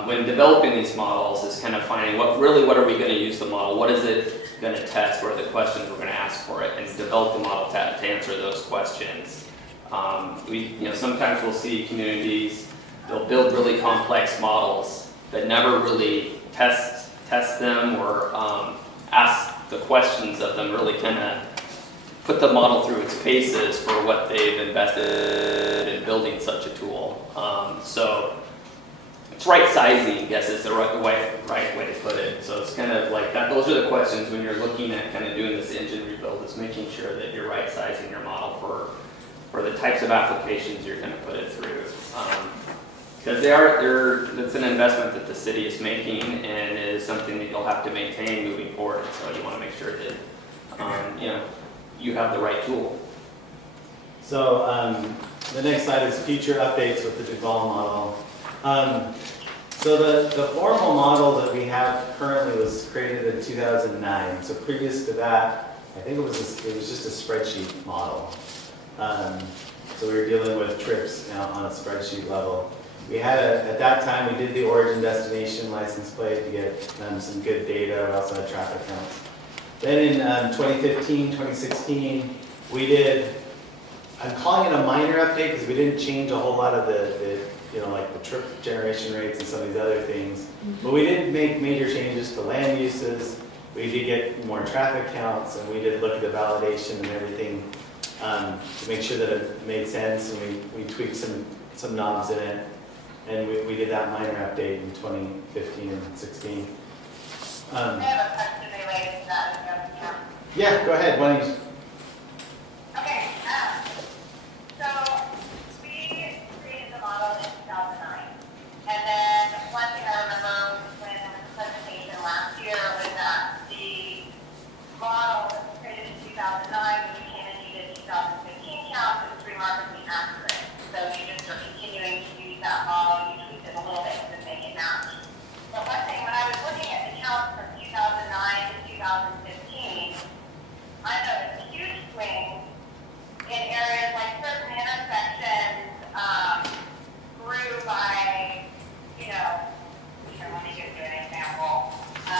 when developing these models, is kind of finding what are we going to use the model? What is it going to test? What are the questions we're going to ask for it? And develop the model to answer those questions. You know, sometimes we'll see communities, they'll build really complex models that never really test them or ask the questions of them, really kind of put the model through its paces for what they've invested in building such a tool. So it's right sizing, I guess, is the right way to put it. So it's kind of like that. Those are the questions when you're looking at kind of doing this engine rebuild, is making sure that you're right sizing your model for the types of applications you're going to put it through. Because it's an investment that the city is making, and it is something that you'll have to maintain moving forward. So you want to make sure that you know, you have the right tool. So the next slide is future updates with the Duval model. So the formal model that we have currently was created in 2009. So previous to that, I think it was just a spreadsheet model. So we were dealing with trips on a spreadsheet level. We had at that time, we did the origin destination license plate to get some good data. We also had traffic counts. Then in 2015, 2016, we did, I'm calling it a minor update because we didn't change a whole lot of the you know, like the trip generation rates and some of these other things. But we did make major changes to land uses. We did get more traffic counts, and we did look at the validation and everything to make sure that it made sense, and we tweaked some knobs in it. And we did that minor update in 2015 and 16. I have a question related to that, if you have time. Yeah, go ahead, why don't you? Okay, so we created the model in 2009. And then one thing I remember when there was a presentation last year was that the model that was created in 2009, when you came and you did 2015 counts, it was remarkably accurate. So you just are continuing to use that model, you tweaked it a little bit to make it match. But one thing, when I was looking at the counts from 2009 to 2015, I noticed a huge swing in areas like certain intersections grew by, you know, here, let me give you an example. So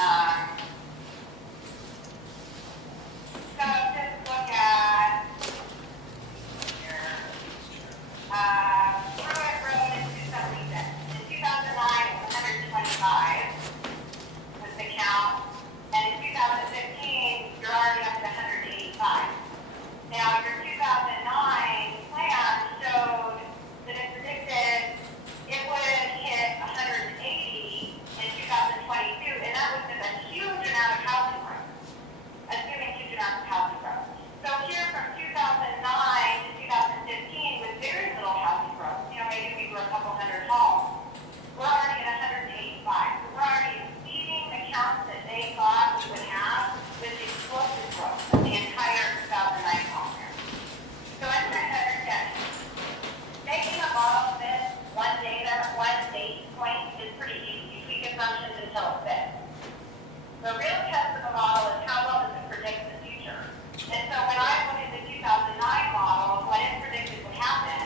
just look at here. Pruitt Road is 276. In 2009, it was 125 was the count, and in 2015, you're already up to 185. Now, your 2009 plan showed that it predicted it would hit 180 in 2022, and that was with a huge amount of housing growth, assuming huge amounts of housing growth. So here from 2009 to 2015, with very little housing growth, you know, maybe we grew a couple hundred homes, we're already at 185. So we're already exceeding the counts that they thought we would have with the explosive growth of the entire 2009 home year. So I'm trying to understand, making a model fit one data, one date point is pretty easy. You tweak assumptions until it fits. The real test of a model is how well does it predict the future. And so when I look at the 2009 model, what it predicted would happen,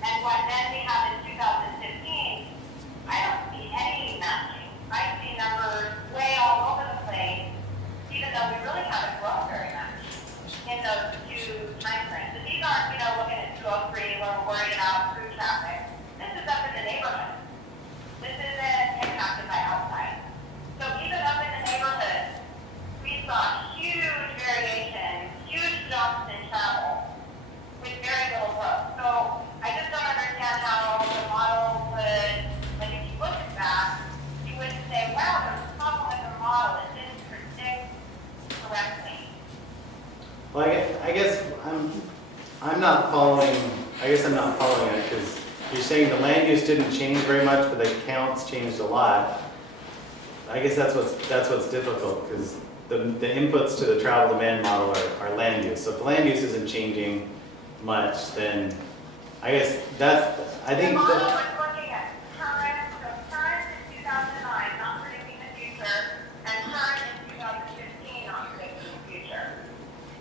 and what then we have in 2015, I don't see any matching. I see numbers way all over the place, even though we really haven't grown very much in those two time frames. And these aren't, you know, looking at 203 where we're worried about through traffic. This is up in the neighborhood. This isn't impacted by outside. So even up in the neighborhood, we saw huge variation, huge jumps in travel with very little growth. So I just don't understand how the model would, like if you look at that, you wouldn't say, wow, there's a problem with the model. It didn't predict correctly. Well, I guess I'm not following, I guess I'm not following it, because you're saying the land use didn't change very much, but the counts changed a lot. I guess that's what's difficult, because the inputs to the travel demand model are land use. So if the land use isn't changing much, then I guess I think The model that, was looking at current, so current in 2009, not predicting the future, and current in 2015, not predicting the future.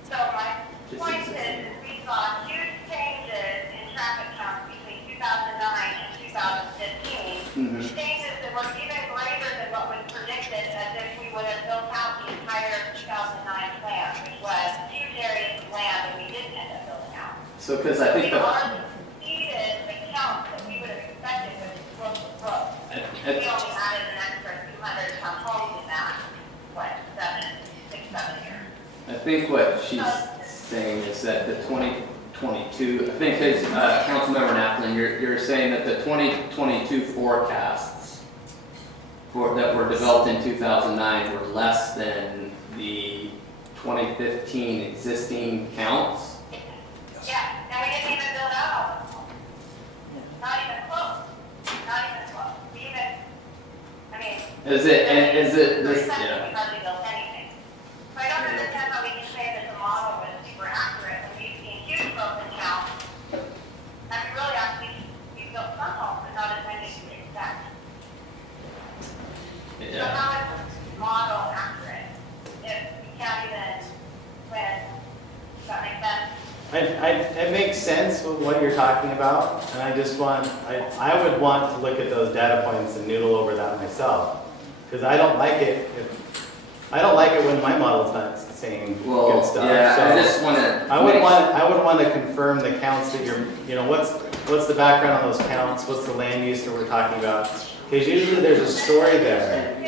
So my point is we saw huge changes in traffic counts between 2009 and 2015. Changes that were even greater than what was predicted as if we would have built out the entire 2009 plan, which was huge areas of land that we didn't end up building out. So, because I think We the, already exceeded the count that we would have expected with explosive growth. We only added an extra 200 some homes in that, what, 6, 7 years. I think what she's saying is that the 2022, I think there's, Councilmember Naplan, you're saying that the 2022 forecasts that were developed in 2009 were less than the 2015 existing counts? Yeah, and we didn't even build out all of them. Not even close. Not even close. We even, I mean. Is it this, We yeah. hardly built anything. So I don't understand how we can say that the model was super accurate when we've seen huge growth in count. And we really actually, we built some homes, but not as many as we expect. So Yeah. how is the model accurate if we can't even win? Does that make sense? it makes sense with what you're talking about, and I just want, I would want to look at those data points and noodle over that myself, because I don't like it when my model's not saying good Well, stuff. yeah, so- I just want to. I would want to confirm the counts that you're, you know, what's the background on those counts? What's the land use that we're talking about? Because usually there's a story there. We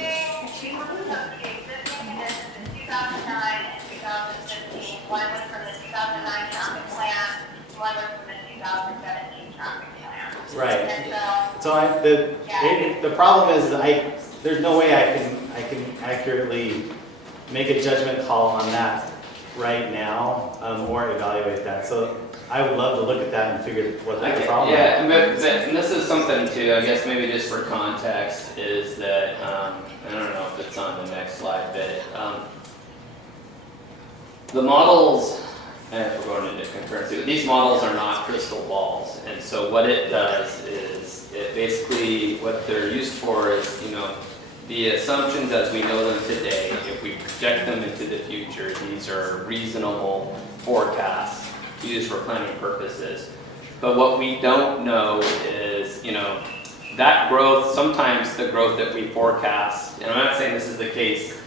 looked at the existing conditions in 2009 and 2015. One was from the 2009 traffic plan, one was from the 2017 traffic plan. Right. And so, So the problem is there's no way accurately make a judgment call on that right now, or evaluate that. So I would love to look at that and figure what the problem is. Yeah, and this is something too, I guess maybe just for context, is that, I don't know if it's on the next slide, but the models, and if we're going into concurrency, these models are not crystal balls. And so what it does is, it basically, what they're used for is, the assumptions as we know them today, if we project them into the future, these are reasonable forecasts to use for planning purposes. But what we don't know is, that growth, sometimes the growth that we forecast, and I'm not saying this is the case,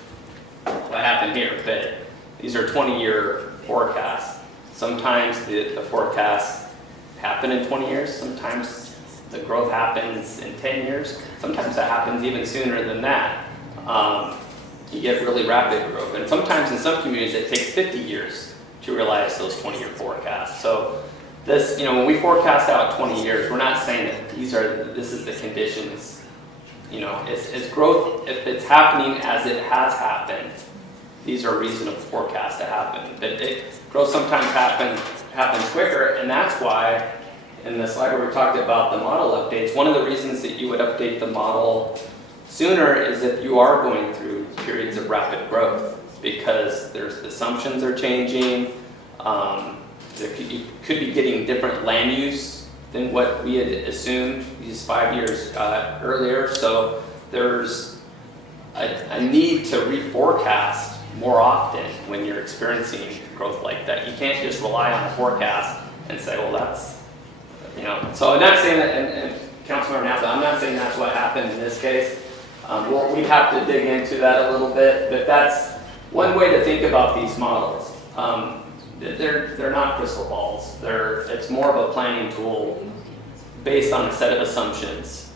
what happened here, but these are 20-year forecasts. Sometimes the forecasts happen in 20 years, sometimes the growth happens in 10 years, sometimes that happens even sooner than that. You get really rapid growth, and sometimes in some communities it takes 50 years to realize those 20-year forecasts. So this, when we forecast out 20 years, we're not saying that this is the conditions. It's growth, if it's happening as it has happened, these are reasonable forecasts to happen. But growth sometimes happens quicker, and that's why in the slide where we talked about the model updates, one of the reasons that you would update the model sooner is if you are going through periods of rapid growth, because there's assumptions are changing. You could be getting different land use than what we had assumed these 5 years earlier. So there's a need to reforecast more often when you're experiencing growth like that. You can't just rely on a forecast and say, well, that's, So I'm not saying that, and Councilmember Napa, I'm not saying that's what happened in this case. We'd have to dig into that a little bit, but that's one way to think about these models. They're not crystal balls. It's more of a planning tool based on a set of assumptions.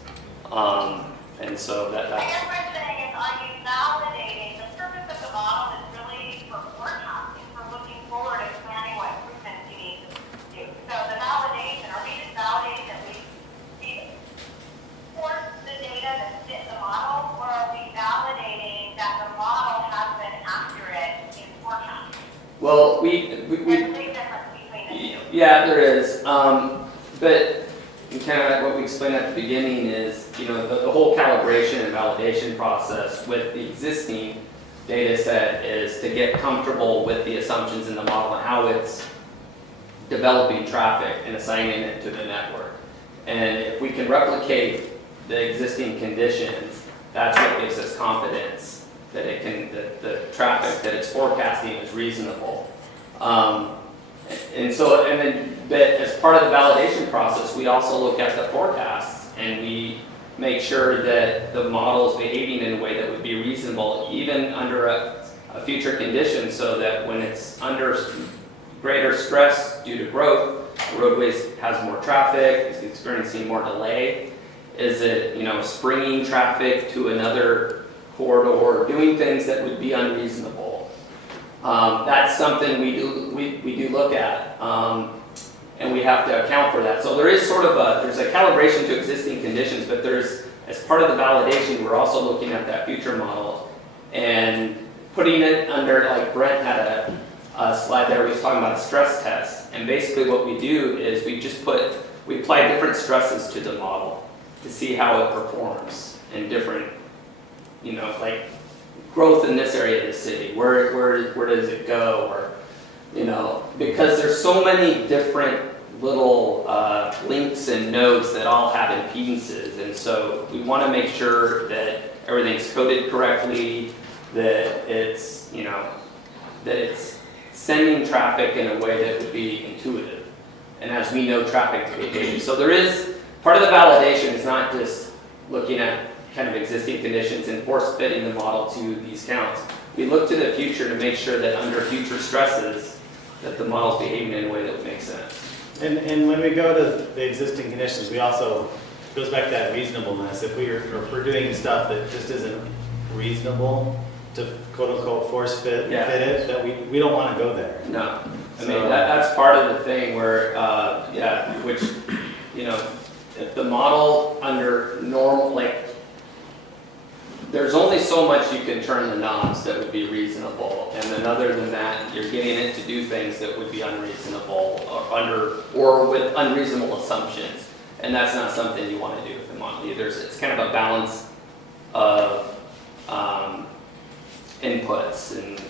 And so I guess what I'm saying is, are you validating, the purpose of the model is really for forecasting, for looking forward and planning what improvements you need to do. So the validation, are we just validating that we force the data that fit the model, or are we validating that the model has been accurate in forecasting? Well, There's a big difference between the two. yeah, there is. But kind of like what we explained at the beginning is, the whole calibration and validation process with the existing data set is to get comfortable with the assumptions in the model and how it's developing traffic and assigning it to the network. And if we can replicate the existing conditions, that's what gives us confidence that the traffic that it's forecasting is reasonable. But as part of the validation process, we also look at the forecasts and we make sure that the model is behaving in a way that would be reasonable, even under a future condition, so that when it's under greater stress due to growth, the roadways has more traffic, is experiencing more delay. Is it, springing traffic to another corridor, doing things that would be unreasonable? That's something we do look at, and we have to account for that. So there is there's a calibration to existing conditions, but as part of the validation, we're also looking at that future model and putting it under, like Brent had a slide there, he was talking about a stress test. And basically what we do is we apply different stresses to the model to see how it performs in different, like growth in this area of the city, where does it go, or, because there's so many different little links and nodes that all have impedances, and so we want to make sure that everything's coded correctly, that it's, that it's sending traffic in a way that would be intuitive, and as we know traffic behavior. So there is, part of the validation is not just looking at kind of existing conditions and force fitting the model to these counts. We look to the future to make sure that under future stresses, that the model's behaving in a way that would make sense. And when we go to the existing conditions, we also, it goes back to that reasonableness. If we're doing stuff that just isn't reasonable to quote unquote force fit it, that we don't want to go there. No, I mean, that's part of the thing where, which, if the model under normal, like, there's only so much you can turn the knobs that would be reasonable, and then other than that, you're getting it to do things that would be unreasonable or with unreasonable assumptions, and that's not something you want to do with the model either. It's kind of a balance of inputs and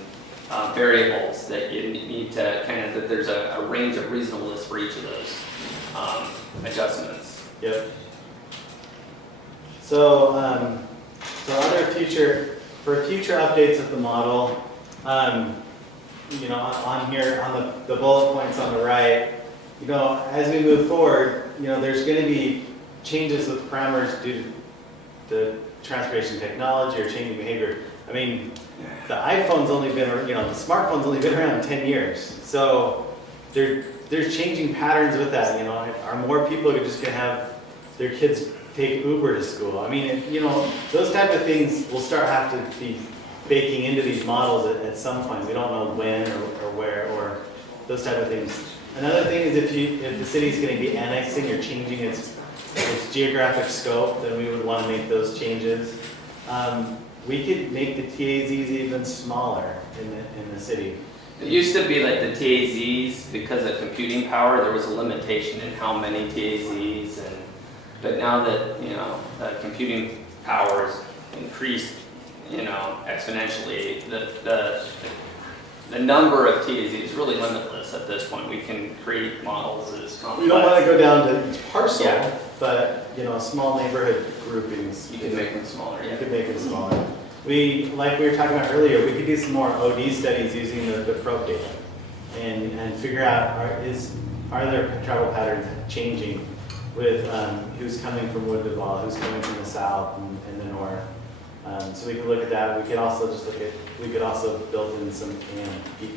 variables that you need to that there's a range of reasonableness for each of those adjustments. Yep. So, for future updates of the model, you know, on here, on the bullet points on the right, you know, as we move forward, you know, there's going to be changes with parameters due to the transportation technology or changing behavior. I mean, the iPhone's only been, you know, the smartphone's only been around 10 years. So there's changing patterns with that, you know. Are more people just going to have their kids take Uber to school? I mean, you know, those type of things will start have to be baking into these models at some point. We don't know when or where or those type of things. Another thing is if the city's going to be annexing or changing its geographic scope, then we would want to make those changes. We could make the TAZs even smaller in the city. It used to be like the TAZs, because of computing power, there was a limitation in how many TAZs, but now that, you know, computing powers increased, you know, exponentially, the number of TAZs is really limitless at this point. We can create models as complex. We don't want to go down to each parcel, Yeah. but, you know, small neighborhood groupings. You can make them smaller, You yeah. could make it smaller. Like we were talking about earlier, we could do some more OD studies using the probe data and figure out, are there travel patterns changing with who's coming from Wood to Wall, who's coming from the south and the north. So we can look at that. We could also build in some peak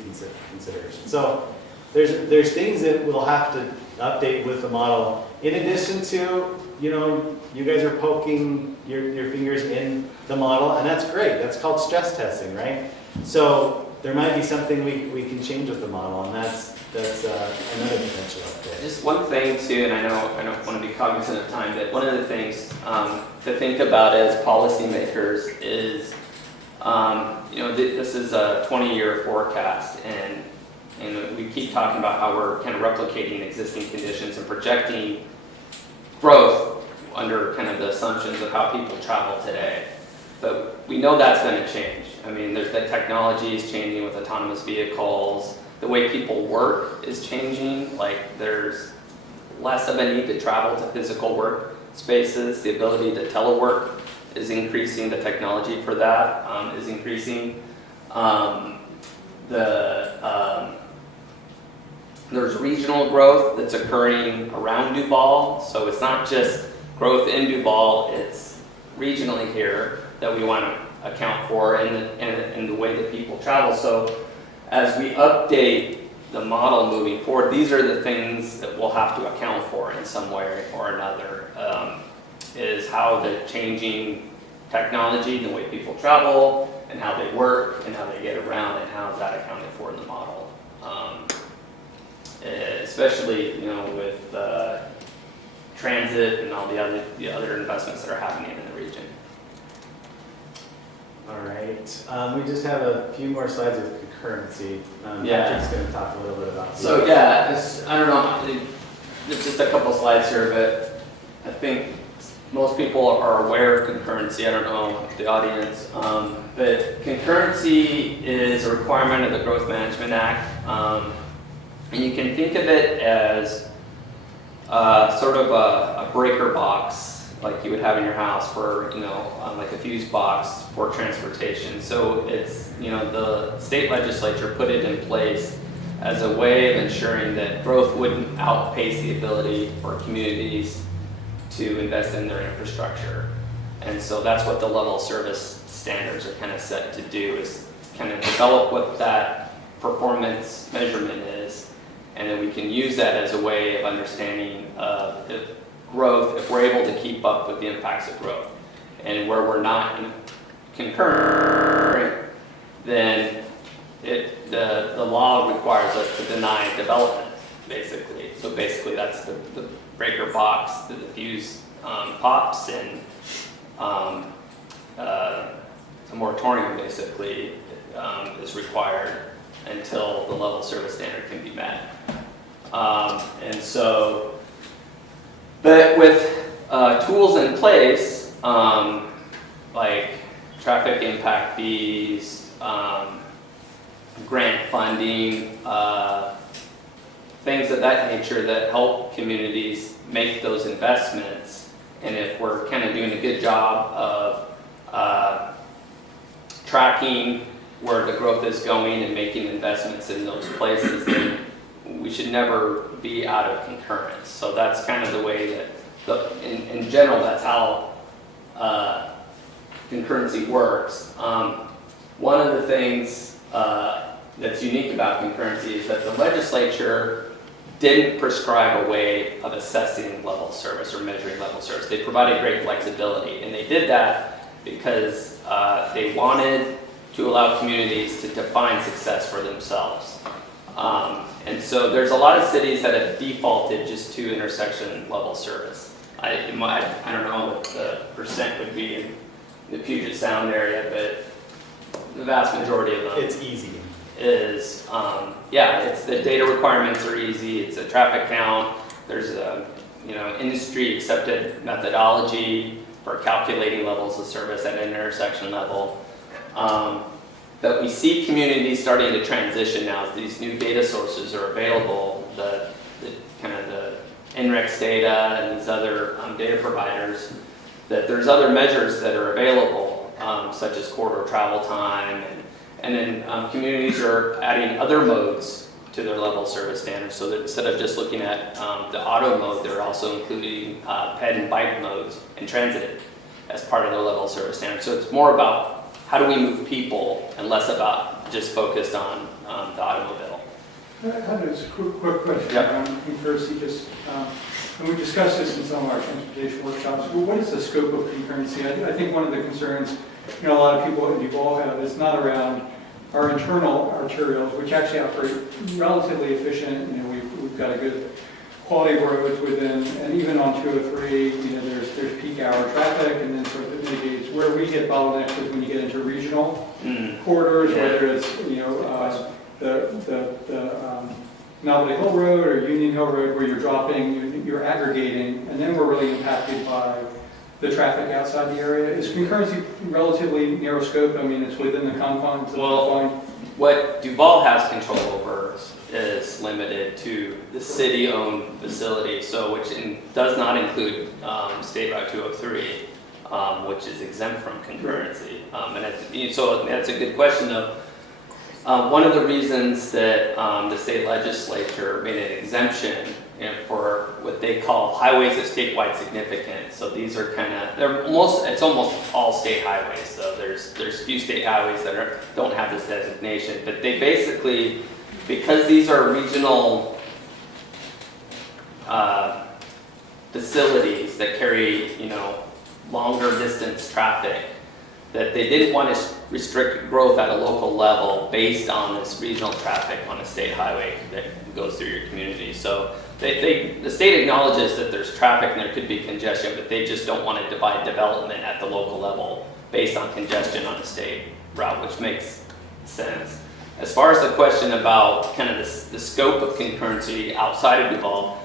considerations. So there's things that we'll have to update with the model. In addition to, you know, you guys are poking your fingers in the model, and that's great. That's called stress testing, right? So there might be something we can change with the model, and that's another potential update. Just one thing too, and I don't want to be cognizant of time, but one of the things to think about as policymakers is, you know, this is a 20-year forecast, and we keep talking about how we're kind of replicating existing conditions and projecting growth under kind of the assumptions of how people travel today. But we know that's going to change. I mean, the technology is changing with autonomous vehicles. The way people work is changing. Like, there's less of a need to travel to physical work spaces. The ability to telework is increasing. The technology for that is increasing. There's regional growth that's occurring around Duval. So it's not just growth in Duval, it's regionally here that we want to account for in the way that people travel. So as we update the model moving forward, these are the things that we'll have to account for in some way or another, is how the changing technology, the way people travel, and how they work, and how they get around, and how is that accounted for in the model. Especially, you know, with transit and all the other investments that are happening in the region. All right. We just have a few more slides with concurrency. Yeah. Patrick's going to talk a little bit about that. So yeah, I don't know, there's just a couple slides here, but I think most people are aware of concurrency. I don't know the audience, but concurrency is a requirement of the Growth Management Act, and you can think of it as sort of a breaker box, like you would have in your house for, you know, like a fuse box for transportation. So it's, you know, the state legislature put it in place as a way of ensuring that growth wouldn't outpace the ability for communities to invest in their infrastructure. And so that's what the level of service standards are kind of set to do, is kind of develop what that performance measurement is, and then we can use that as a way of understanding if growth, if we're able to keep up with the impacts of growth. And where we're not concurrent, then the law requires us to deny development, basically. So basically that's the breaker box, the fuse pops, and a moratorium basically is required until the level service standard can be met. And so, but with tools in place, like traffic impact fees, grant funding, things of that nature that help communities make those investments. And if we're kind of doing a good job of tracking where the growth is going and making investments in those places, then we should never be out of concurrence. So that's kind of the way that, in general, that's how concurrency works. One of the things that's unique about concurrency is that the legislature didn't prescribe a way of assessing level of service or measuring level of service. They provided great flexibility, and they did that because they wanted to allow communities to define success for themselves. And so there's a lot of cities that have defaulted just to intersection level service. I don't know what the percent would be in the Puget Sound area, but the vast majority of them It's easy. is, it's the data requirements are easy. It's a traffic count. There's a, industry accepted methodology for calculating levels of service at an intersection level. But we see communities starting to transition now as these new data sources are available, the kind of the NREX data and these other data providers, that there's other measures that are available, such as corridor travel time, and then communities are adding other modes to their level of service standards, so that instead of just looking at the auto mode, they're also including ped and bike modes and transit as part of their level of service standards. So it's more about how do we move people and less about just focused on the automobile. I have a quick question Yeah. on concurrency, and we discussed this in some of our transportation workshops. What is the scope of concurrency? I think one of the concerns, a lot of people at DeVol have is not around our internal arterials, which actually operate relatively efficient. We've got a good quality of roads within, and even on 203, there's peak hour traffic, and then sort of mitigates. Where we hit bottlenecks is when you get into regional corridors, Yeah. whether it's the Novelty Hill Road or Union Hill Road, where you're dropping, you're aggregating, and then we're really impacted by the traffic outside the area. Is concurrency relatively narrow scope? I mean, it's within the confines of the fine. What Duval has control over is limited to the city-owned facility, so does not include State Route 203, which is exempt from concurrency. So that's a good question, though. One of the reasons that the state legislature made an exemption for what they call highways of statewide significance. So these are it's almost all state highways. So there's few state highways that don't have this designation, but they basically, because these are regional facilities that carry longer distance traffic, that they didn't want to restrict growth at a local level based on this regional traffic on a state highway that goes through your community. So the state acknowledges that there's traffic and there could be congestion, but they just don't want to divide development at the local level based on congestion on a state route, which makes sense. As far as the question about kind of the scope of concurrency outside of Duval,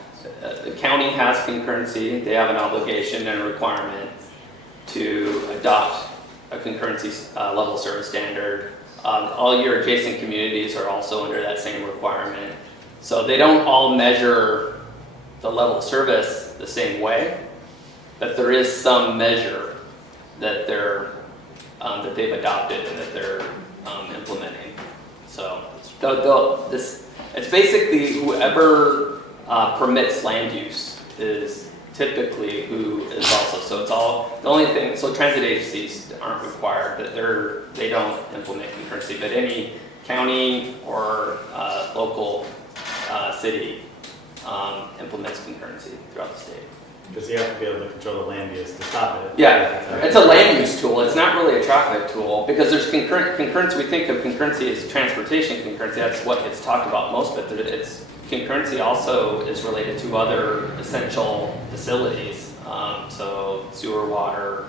the county has concurrency. They have an obligation and a requirement to adopt a concurrency level service standard. All your adjacent communities are also under that same requirement. So they don't all measure the level of service the same way, but there is some measure that that they've adopted and that they're implementing. So it's basically whoever permits land use is typically who is also. So it's all the only thing. So transit agencies aren't required, but they don't implement concurrency. But any county or local city implements concurrency throughout the state. Because you have to be able to control the land use to stop it. Yeah, it's a land use tool. It's not really a traffic tool because there's concurrency. We think of concurrency as transportation concurrency. That's what it's talked about most, but it's concurrency also is related to other essential facilities. So sewer, water,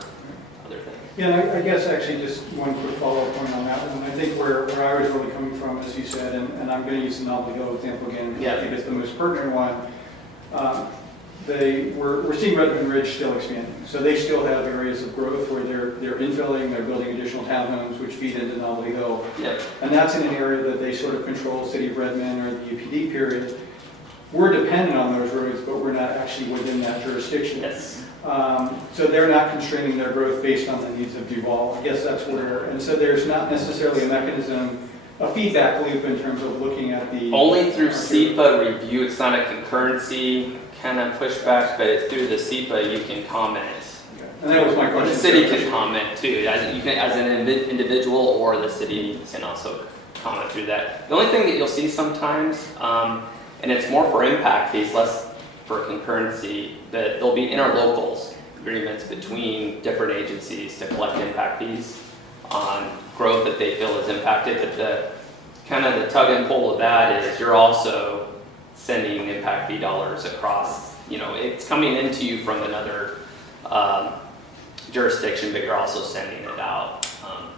other things. Yeah, and I guess actually just one quick follow-up point on that one. I think where I was really coming from, as you said, and I'm going to use the Novelty Hill example again, because I think it's the most pertinent one. We're seeing Redmond Ridge still expanding. So they still have areas of growth where they're infilling, they're building additional townhomes, which feed into Novelty Hill. Yep. And that's in an area that they sort of control, City of Redmond or the UPD period. We're dependent on those roads, but we're not actually within that jurisdiction. Yes. So they're not constraining their growth based on the needs of Duval. I guess that's where, and so there's not necessarily a mechanism, a feedback loop in terms of looking at the. Only through SEPA review, it's not a concurrency kind of pushback, but it's through the SEPA you can comment. And that was my Or question. the city can comment too, as an individual, or the city can also comment through that. The only thing that you'll see sometimes, and it's more for impact fees, less for concurrency, that there'll be interlocals agreements between different agencies to collect impact fees on growth that they feel is impacted. But the kind of the tug and pull of that is you're also sending impact fee dollars across. You know, it's coming into you from another jurisdiction, but you're also sending it out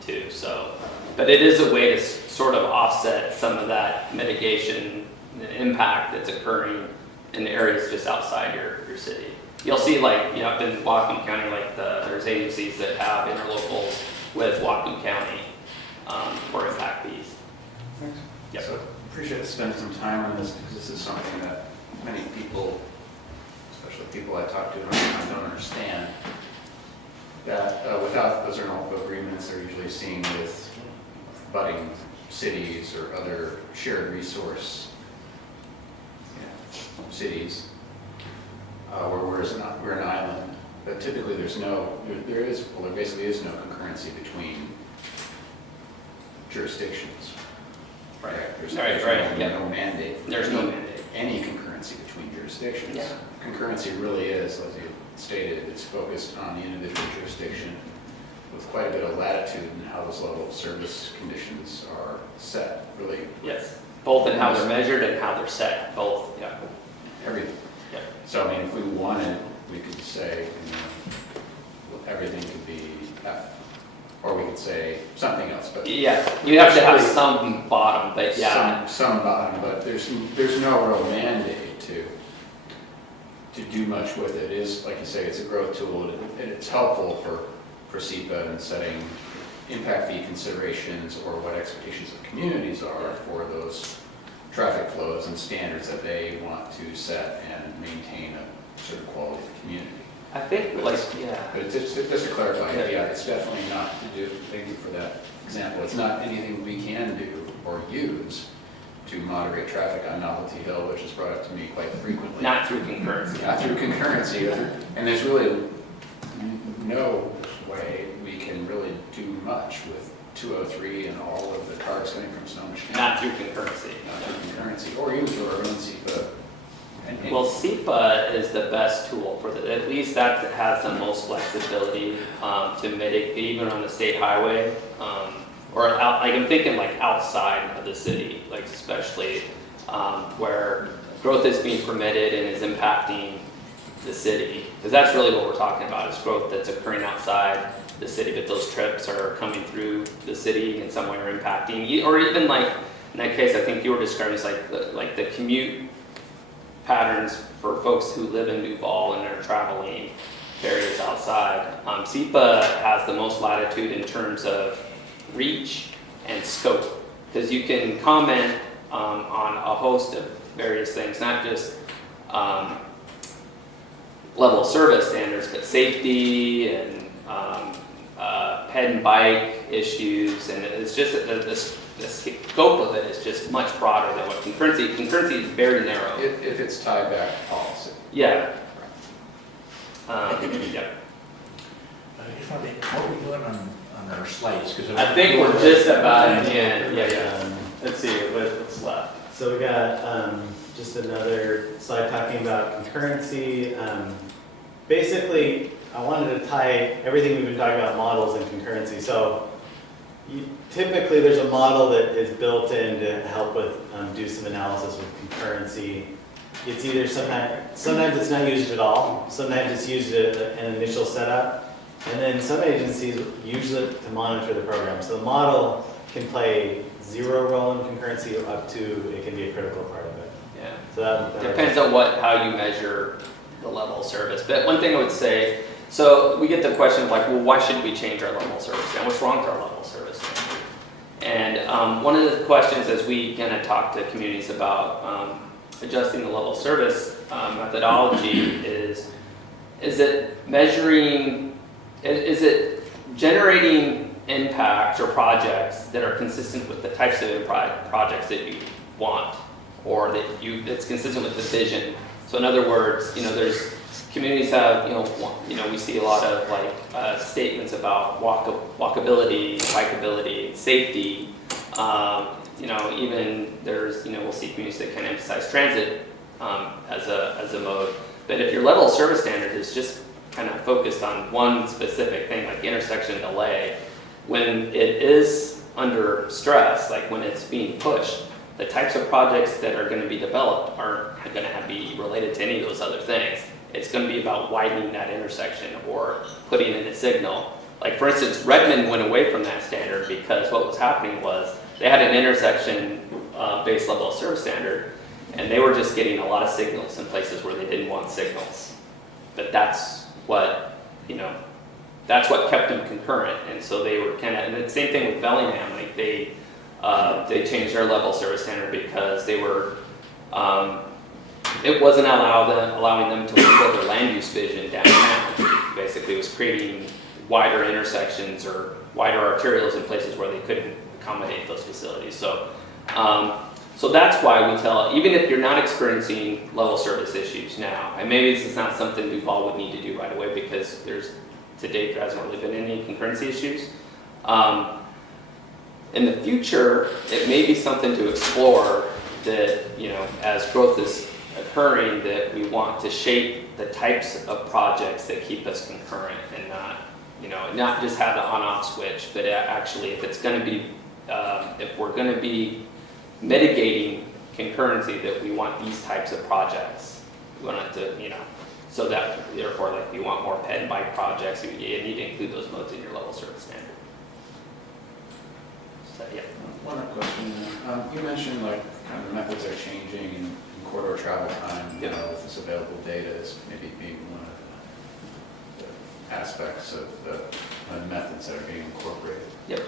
too. So, but it is a way to sort of offset some of that mitigation impact that's occurring in areas just outside your city. You'll see, like, up in Whatcom County, like there's agencies that have interlocals with Whatcom County for impact fees. Thanks. Yep. So appreciate spending some time on this, because this is something that many people, especially people I talk to, don't understand. That without those interlocal agreements, they're usually seen with budding cities or other shared resource cities, where we're an island. But typically there basically is no concurrency between jurisdictions. Right. There's no mandate. There's no mandate. Any concurrency between jurisdictions. Yeah. Concurrency really is, as you stated, it's focused on the individual jurisdiction with quite a bit of latitude in how those level of service conditions are set, really. Yes, both in how they're measured and how they're set, both, yeah. Everything. Yeah. So, I mean, if we wanted, we could say, everything could be F, or we could say something else, but. Yeah, you have to have some bottom, but yeah. Some bottom, but there's no real mandate to do much with it. It is, like you say, it's a growth tool, and it's helpful for SEPA in setting impact fee considerations or what expectations of communities are for those traffic flows and standards that they want to set and maintain a certain quality of the community. I think, like, yeah. But just to clarify, yeah, it's definitely not to do, thank you for that example, it's not anything we can do or use to moderate traffic on Novelty Hill, which is brought up to me quite frequently. Not through concurrency. Not through concurrency, and there's really no way we can really do much with 203 and all of the cars coming from Snohomish. Not through concurrency. Not through concurrency, or even through our own SEPA. Well, SEPA is the best tool for that. At least that has the most flexibility to mitigate, even on the state highway, or out, like I'm thinking like outside of the city, like especially where growth is being permitted and is impacting the city. Because that's really what we're talking about, is growth that's occurring outside the city, but those trips are coming through the city in some way or impacting, or even like in that case, I think you were describing is like the commute patterns for folks who live in Duval and are traveling areas outside. SEPA has the most latitude in terms of reach and scope, because you can comment on a host of various things, not just level of service standards, but safety and ped and bike issues, and it's just the scope of it is just much broader than what concurrency is very narrow. If it's tied back to policy. Yeah. Yeah. I just want to, what are we doing on our slides? 'Cause I think we're just about at the end. Yeah. Let's see what's left. So we got just another slide talking about concurrency. Basically, I wanted to tie everything we've been talking about, models and concurrency. So typically there's a model that is built in to help with do some analysis with concurrency. It's either sometimes it's not used at all, sometimes it's used at an initial setup, And then some agencies use it to monitor the program. So the model can play 0 role in concurrency up to it can be a critical part of it. Yeah. So that Depends on how you measure the level of service. But one thing I would say, so we get the question of like, well, why should we change our level of service standard? What's wrong with our level of service standard? And one of the questions as we kind of talk to communities about adjusting the level of service methodology is it measuring, is it generating impacts or projects that are consistent with the types of projects that you want, or that's consistent with the vision? So in other words, there's communities have, we see a lot of like statements about walkability, bikeability, safety. Even there's, we'll see communities that can emphasize transit as a mode. But if your level of service standard is just kind of focused on one specific thing, like intersection delay, when it is under stress, like when it's being pushed, the types of projects that are going to be developed aren't going to be related to any of those other things. It's going to be about widening that intersection or putting in a signal. Like for instance, Redmond went away from that standard because what was happening was they had an intersection based level of service standard, and they were just getting a lot of signals in places where they didn't want signals. But that's what kept them concurrent, and so they were kind of, and the same thing with Bellingham, like they changed their level of service standard because they were, it wasn't allowing them to fulfill their land use vision downtown. Basically, it was creating wider intersections or wider arterials in places where they couldn't accommodate those facilities. So that's why we tell, even if you're not experiencing level service issues now, and maybe this is not something Duval would need to do right away because to date there hasn't really been any concurrency issues. In the future, it may be something to explore that, as growth is occurring, that we want to shape the types of projects that keep us concurrent and not just have the on-off switch, but actually if it's going to be, if we're going to be mitigating concurrency, that we want these types of projects. We want it to, so that therefore, like, we want more ped and bike projects. You need to include those modes in your level service standard. So, yeah. One other question. You mentioned like kind of the methods are changing in corridor travel time. With this available data as maybe being one of the aspects of the methods that are being incorporated. Yep.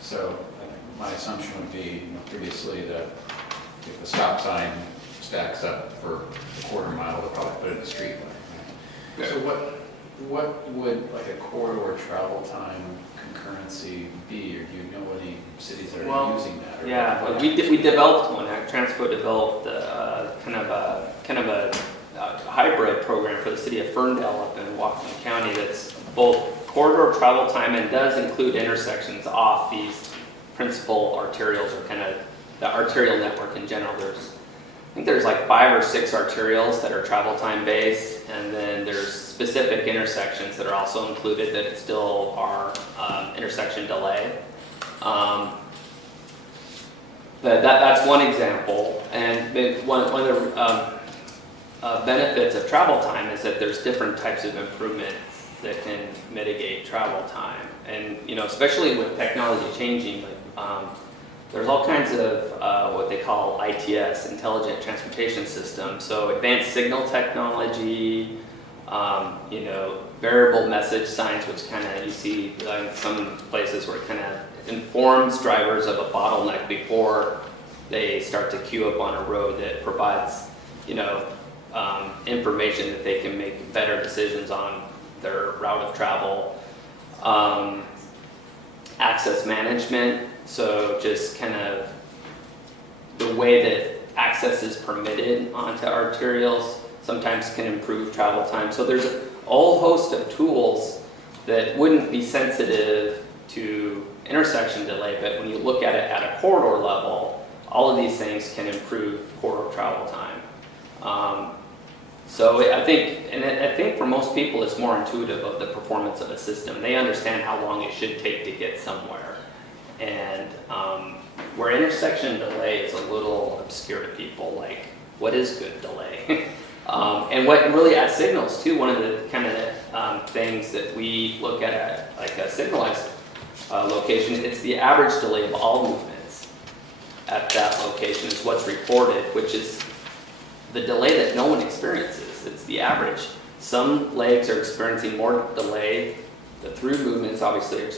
So my assumption would be previously that if the stop sign stacks up for a quarter mile, they'll probably put it in the street light. Right? So what would like a corridor travel time concurrency be, or do you know any cities that are using that? Or Yeah, we developed one. Transco developed kind of a hybrid program for the city of Ferndale up in Whatcom County that's both corridor travel time and does include intersections off these principal arterials, or kind of the arterial network in general. I think there's like 5 or 6 arterials that are travel time based, and then there's specific intersections that are also included that still are intersection delay. But that's one example, and one of the benefits of travel time is that there's different types of improvements that can mitigate travel time, and especially with technology changing, like there's all kinds of what they call ITS, Intelligent Transportation Systems. So advanced signal technology, variable message signs, which kind of you see in some places where it kind of informs drivers of a bottleneck before they start to queue up on a road, that provides, information that they can make better decisions on their route of travel. Access management, so just kind of the way that access is permitted onto arterials sometimes can improve travel time. So there's a whole host of tools that wouldn't be sensitive to intersection delay, but when you look at it at a corridor level, all of these things can improve corridor travel time. So I think for most people it's more intuitive of the performance of a system. They understand how long it should take to get somewhere. And where intersection delay is a little obscure to people, like what is good delay? And what really adds signals too, one of the kind of things that we look at like a signalized location, it's the average delay of all movements at that location is what's reported, which is the delay that no one experiences. It's the average. Some legs are experiencing more delay. The through movements obviously are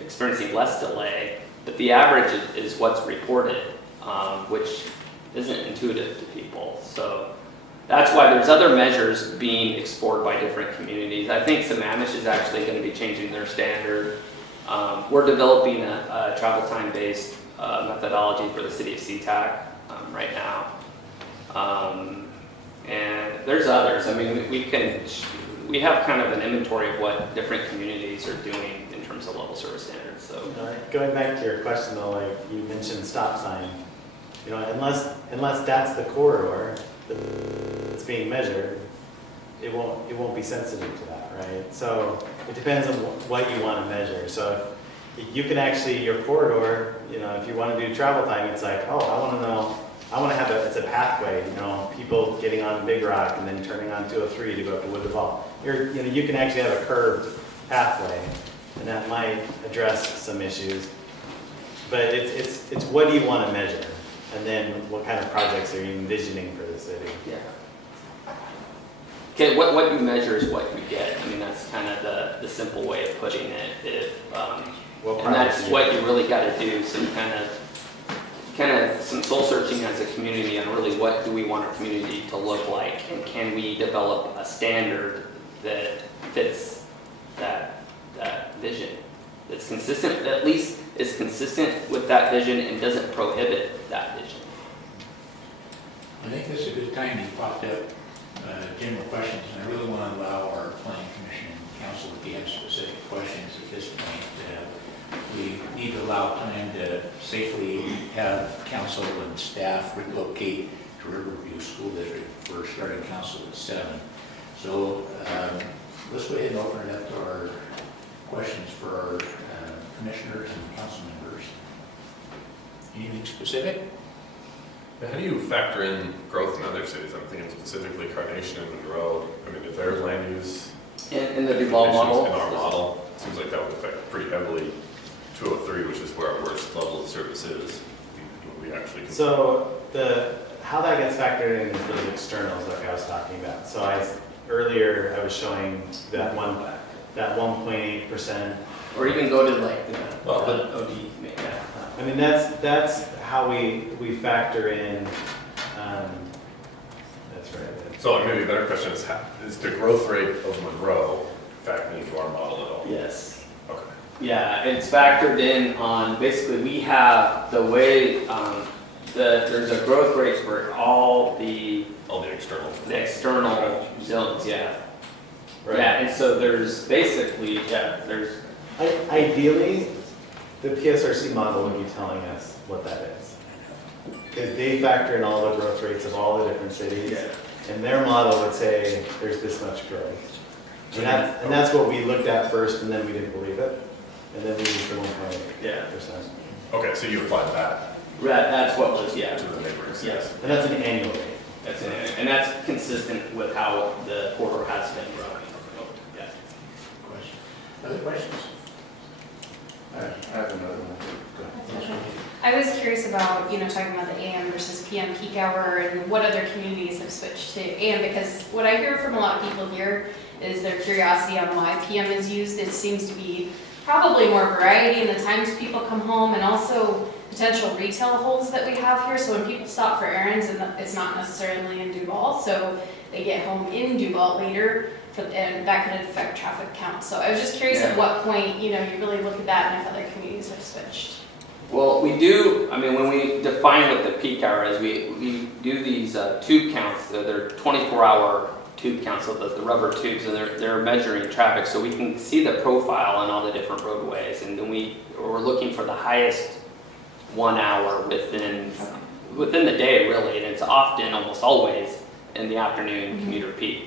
experiencing less delay, but the average is what's reported, which isn't intuitive to people. So that's why there's other measures being explored by different communities. I think Sammamish is actually going to be changing their standard. We're developing a travel time-based methodology for the city of SeaTac right now. And there's others. I mean, we have kind of an inventory of what different communities are doing in terms of level service standards. So Going back to your question though, like you mentioned stop sign, you know, unless that's the corridor that's being measured, it won't be sensitive to that, right? So it depends on what you want to measure. So if you can actually, your corridor, you know, if you want to do travel time, it's like, oh, I want to have it's a pathway, you know, people getting on Big Rock and then turning on 203 to go up to Wood Hall. You can actually have a curved pathway, and that might address some issues. But it's what do you want to measure, and then what kind of projects are you envisioning for the city? yeah. Okay, what you measure is what you get. I mean, that's kind of the simple way of putting it. And that's what you really got to do. Some kind of some soul searching as a community on really what do we want our community to look like, and can we develop a standard that fits that vision, that's consistent, at least is consistent with that vision and doesn't prohibit that vision. I think this is a good time you popped up general questions, and I really want to allow our planning commission and council, if you have specific questions at this point, we need to allow time to safely have council and staff relocate to Riverview School District. We're starting council at 7. So let's go ahead and open it up to our questions for our commissioners and council members. Anything specific? How do you factor in growth in other cities? I'm thinking specifically Carnation and Monroe. I mean, if there's land use In the Duval model? in our model, it seems like that would affect pretty heavily 203, which is where our worst level of service is. We actually can. So how that gets factored in is those externals like I was talking about. So earlier I was showing that 1.8%. Or even go to like the Well, OD. Yeah. I mean, that's how we factor in, that's right. So maybe a better question is the growth rate of Monroe factored into our model at all? Yes. Okay. Yeah, it's factored in on, basically we have the way, there's a growth rate for all the external zones, yeah. Right. Yeah, and so there's basically, Ideally, the PSRC model would be telling us what that is. Because they factor in all the growth rates of all the different cities. And their model would say, there's this much growth. And that's what we looked at first, and then we didn't believe it. And then we used the 1.8%. Okay, so you applied that That's what was, to the neighboring cities? Yes. And that's an annual rate. And that's consistent with how the corridor has been growing. Yeah. Question. Other questions? I have another one. Go ahead. I was curious about, talking about the AM versus PM peak hour and what other communities have switched to AM, because what I hear from a lot of people here is their curiosity on why PM is used. It seems to be probably more variety in the times people come home, and also potential retail holds that we have here. So when people stop for errands, and it's not necessarily in Duval, so they get home in Duval later, and that could affect traffic count. So I was just curious at what point, you really look at that and if other communities have switched. Well, we do, when we define what the peak hour is, we do these tube counts. They're 24-hour tube counts, so the rubber tubes, and they're measuring traffic, so we can see the profile on all the different roadways, and then we're looking for the highest 1 hour within the day, really, and it's often, almost always, in the afternoon commuter peak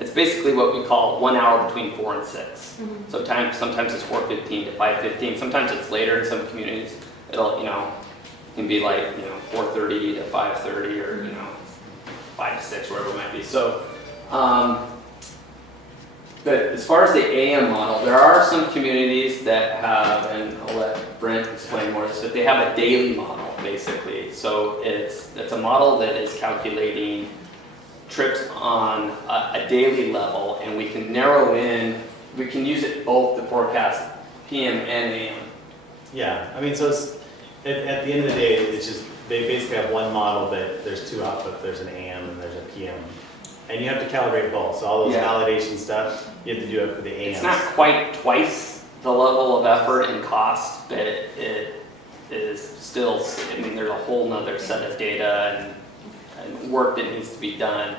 it's basically what we call 1 hour between 4 and 6. So sometimes it's 4:15 to 5:15. Sometimes it's later in some communities. It'll, can be like, 4:30 to 5:30 or, 5 to 6, wherever it might be. So But as far as the AM model, there are some communities that have, and I'll let Brent explain more of this, but they have a daily model, basically. So it's a model that is calculating trips on a daily level, and we can narrow in, we can use it both to forecast PM and AM. Yeah, I mean, so it's, at the end of the day, it's just, they basically have one model, but there's two outputs, there's an AM and there's a PM. And you have to calibrate both, so all those Yeah. validation stuff, you have to do it for the AMs. It's not quite twice the level of effort and cost, but it is still, I mean, there's a whole nother set of data and work that needs to be done.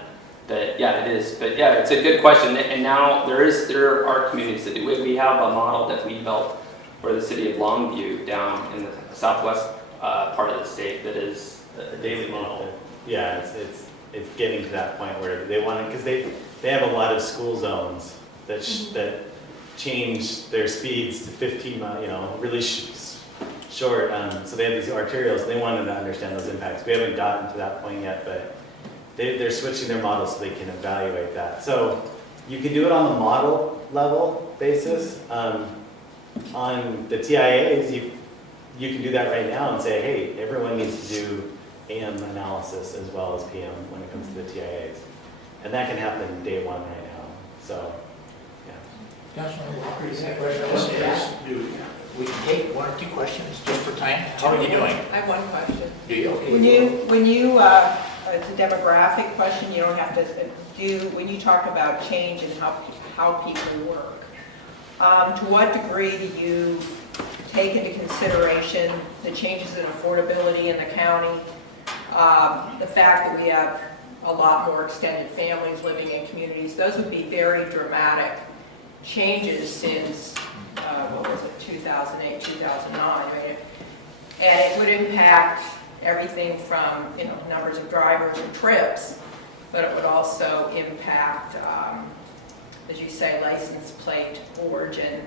But yeah, it is. But yeah, it's a good question. And now there are communities that do it. We have a model that we developed for the city of Longview down in the southwest part of the state that is a daily model. Yeah, it's getting to that point where they want to, because they have a lot of school zones that that change their speeds to 15 miles, you know, really short. So they have these arterials, and they wanted to understand those impacts. We haven't gotten to that point yet, but they're switching their models so they can evaluate that. So you can do it on the model level basis. On the TIAs, you can do that right now and say, hey, everyone needs to do AM analysis as well as PM when it comes to the TIAs. And that can happen day one right now. So, yeah. Councilman Walker, you have a question? I want to ask, we can take one or two questions just for time. How are you doing? I have one question. Do you? Okay. When you, it's a demographic question, you don't have to when you talk about change in how people work, to what degree do you take into consideration the changes in affordability in the county, the fact that we have a lot more extended families living in communities? Those would be very dramatic changes since, 2008, 2009. I mean, and it would impact everything from, numbers of drivers and trips, but it would also impact, as you say, license plate, origin,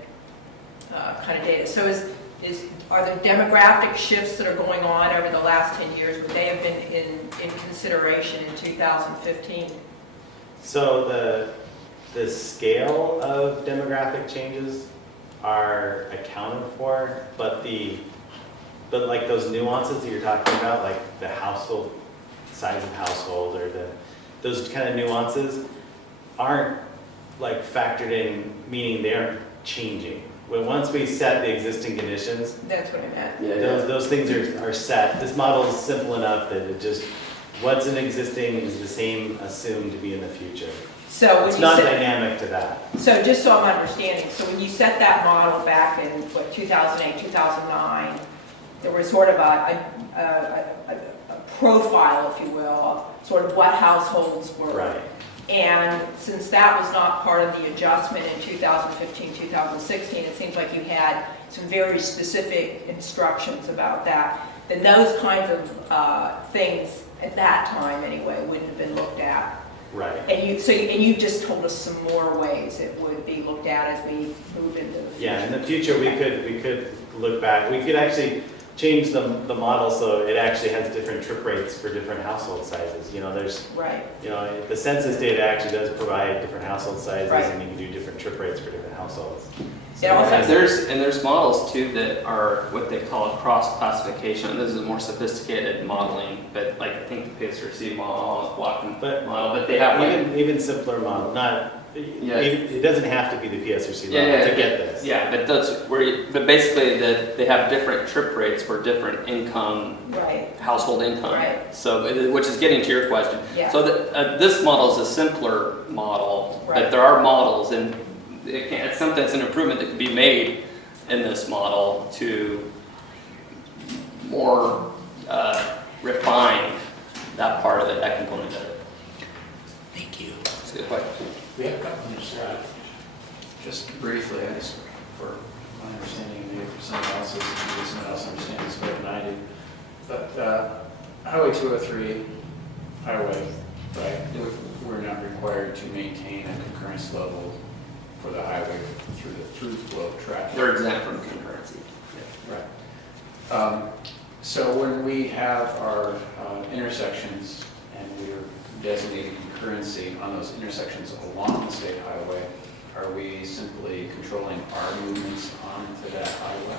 kind of data. So are there demographic shifts that are going on over the last 10 years? Would they have been in consideration in 2015? So the scale of demographic changes are accounted for, but like those nuances that you're talking about, like the household size of household or those kind of nuances aren't like factored in, meaning they aren't changing. When once we set the existing conditions, That's what I meant. those things are set. This model is simple enough that it just, what's in existing is the same assumed to be in the future. So It's not dynamic to that. So just so I'm understanding, so when you set that model back in, 2008, 2009, there was sort of a profile, if you will, of sort of what households were. Right. And since that was not part of the adjustment in 2015, 2016, it seems like you had some very specific instructions about that. Then those kinds of things, at that time anyway, wouldn't have been looked at. Right. And you just told us some more ways it would be looked at as we move into the future. Yeah, in the future, we could look back. We could actually change the model so it actually has different trip rates for different household sizes. Right. The census data actually does provide different household sizes, Right. and you can do different trip rates for different households. It also has- There's models too that are what they call a cross classification. This is a more sophisticated modeling, but like I think the PSRC model, but they have like, Even simpler model, Yeah. it doesn't have to be the PSRC Yeah, level yeah, to get this. yeah, but that's where, but basically they have different trip rates for different income, Right. household income. Right. So, which is getting to your question. Yeah. So this model is a simpler model, Right. but there are models, and it's something that's an improvement that can be made in this model to more refine that part of it, that component of it. Thank you. That's a good question. We have a couple minutes. Just briefly, for my understanding, maybe for someone else understands this better than I do. But Highway 203, highway, right, we're not required to maintain a concurrence level for the highway through the through-flow traffic. They're exempt from concurrency. Right. So when we have our intersections and we're designating concurrency on those intersections along the state highway, are we simply controlling our movements onto that highway?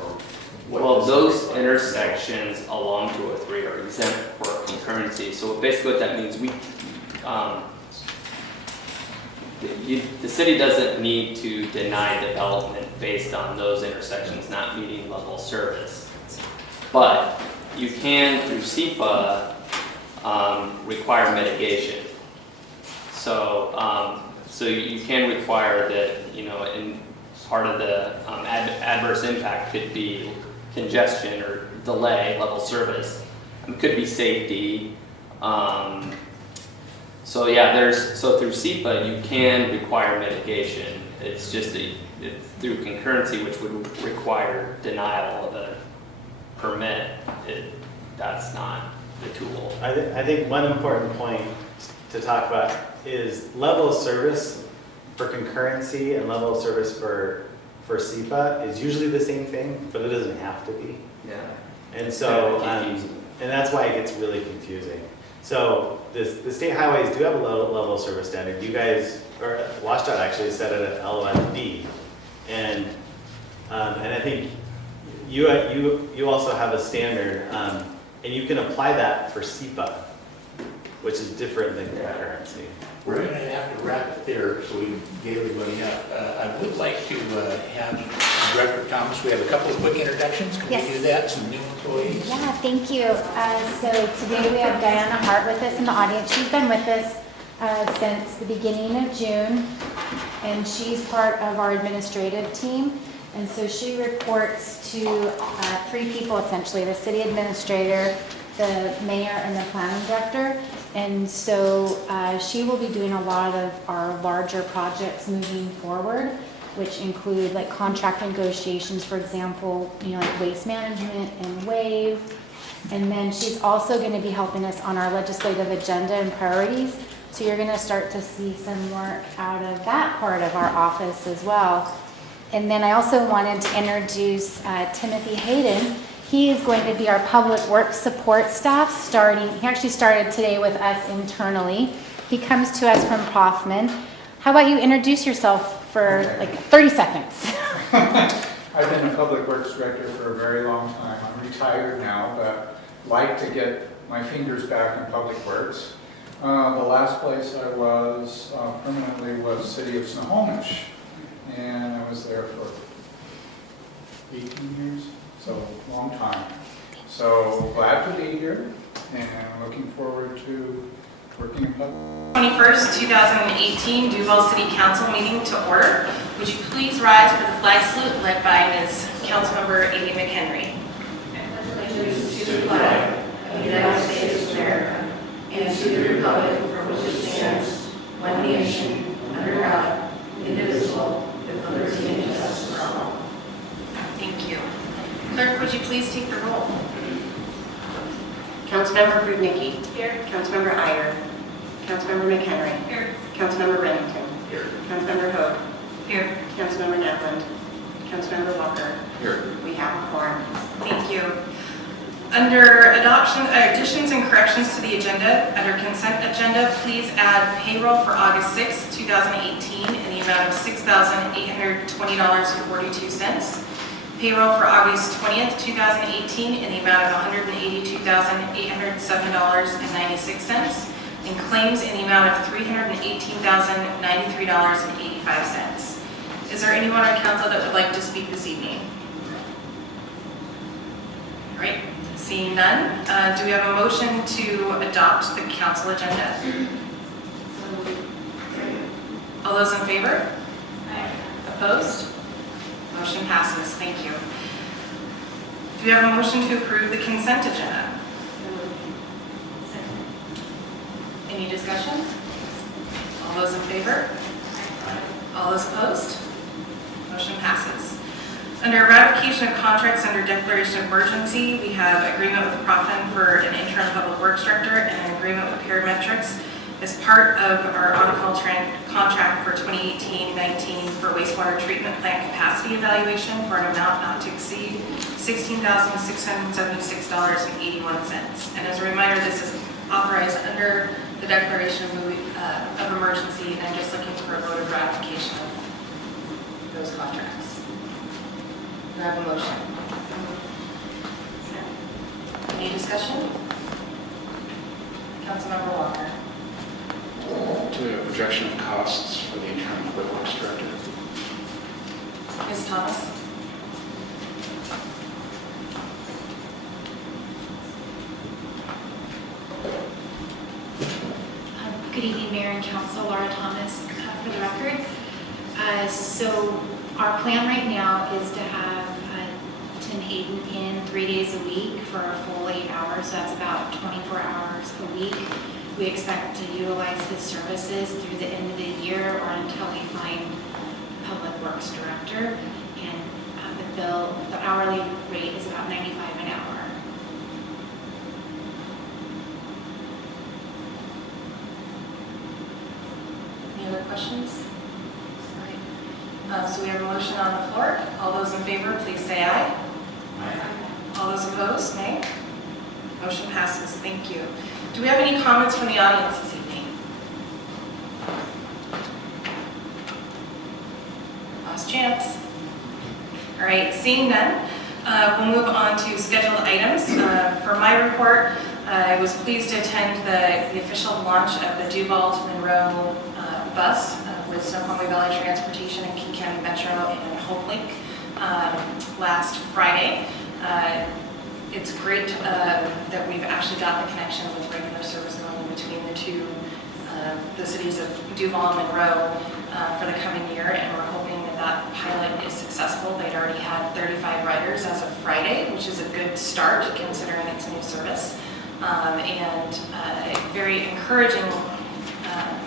Or what Well, does those it look like? intersections along 203 are exempt for concurrency. So basically what that means, the city doesn't need to deny development based on those intersections not meeting level service. But you can, through SEPA, require mitigation. So, so you can require that, in part of the adverse impact could be congestion or delay level service. It could be safety. So yeah, so through SEPA you can require mitigation. It's just it's through concurrency, which would require denial of a permit. That's not the tool. I think one important point to talk about is level of service for concurrency and level of service for SEPA is usually the same thing, but it doesn't have to be. Yeah. And so, Yeah, confusing. and that's why it gets really confusing. So the state highways do have a level of service standard. You guys, or WashDOT actually set it at LOMD. And I think you also have a standard, and you can apply that for SEPA, which is different than concurrency. We're going to have to wrap it there so we can get everybody up. I would like to have Director Thomas, we have a couple of quick introductions. Can Yes. we do that? Some new employees? Yeah, thank you. So today we have Diana Hart with us in the audience. She's been with us since the beginning of June, and she's part of our administrative team. And so she reports to three people essentially, the city administrator, the mayor, and the planning director. And so she will be doing a lot of our larger projects moving forward, which include like contract negotiations, for example, like waste management and WAVE. And then she's also going to be helping us on our legislative agenda and priorities. So you're going to start to see some work out of that part of our office as well. And then I also wanted to introduce Timothy Hayden. He is going to be our public works support staff he actually started today with us internally. He comes to us from Prothman. How about you introduce yourself for like 30 seconds? I've been a public works director for a very long time. I'm retired now, but like to get my fingers back in public works. The last place I was permanently was City of Snohomish, and I was there for 18 years. So, long time. So, glad to be here and looking forward to working in public. 21st, 2018 Duval City Council meeting to order. Would you please rise for the flag salute led by Ms. Councilmember Amy McHenry. To the flag of the United States of America and to the republic for which it stands, one nation, under God, indivisible, with liberty and justice for all. Thank you. Clerk, would you please take the roll? Councilmember Brudnicki. Here. Councilmember Iyer. Councilmember McHenry. Here. Councilmember Remington. Here. Councilmember Hoag. Here. Councilmember Netland. Councilmember Walker. Here. We have a quorum. Thank you. Under additions and corrections to the agenda, under consent agenda, please add payroll for August 6, 2018 in the amount of $6,820.42. Payroll for August 20th, 2018 in the amount of $182,807.96. And claims in the amount of $318,093.85. Is there anyone on council that would like to speak this evening? All right, seeing none, do we have a motion to adopt the council agenda? All those in favor? Aye. Opposed? Motion passes, thank you. Do we have a motion to approve the consent agenda? Any discussion? All those in favor? All those opposed? Motion passes. Under ratification of contracts under declaration of emergency, we have agreement with Prothman for an interim public works director and an agreement with Parametrics as part of our on-call contract for 2018-19 for wastewater treatment plant capacity evaluation for an amount not to exceed $16,676.81. And as a reminder, this is authorized under the declaration of emergency, and just looking for a vote of ratification of those contracts. Do I have a motion? Any discussion? Councilmember Walker. To a projection of costs for the interim public works director. Ms. Thomas? Good evening, Mayor and Council. Laura Thomas, for the record. So our plan right now is to have Tim Hayden in 3 days a week for a full 8 hours. So that's about 24 hours a week. We expect to utilize his services through the end of the year or until we find a Public Works Director. And the hourly rate is about $95 an hour. Any other questions? All right. So we have a motion on the floor. All those in favor, please say aye. All those opposed, nay. Motion passes. Thank you. Do we have any comments from the audience this evening? Last chance. All right, seeing none, we'll move on to scheduled items. For my report, I was pleased to attend the official launch of the Duval to Monroe bus with Snoqualmie Valley Transportation and King County Metro and Hope Link last Friday. It's great that we've actually got the connection with regular service going between the two, the cities of Duval and Monroe for the coming year, and we're hoping that that pilot is successful. They'd already had 35 riders as of Friday, which is a good start considering it's a new service, and very encouraging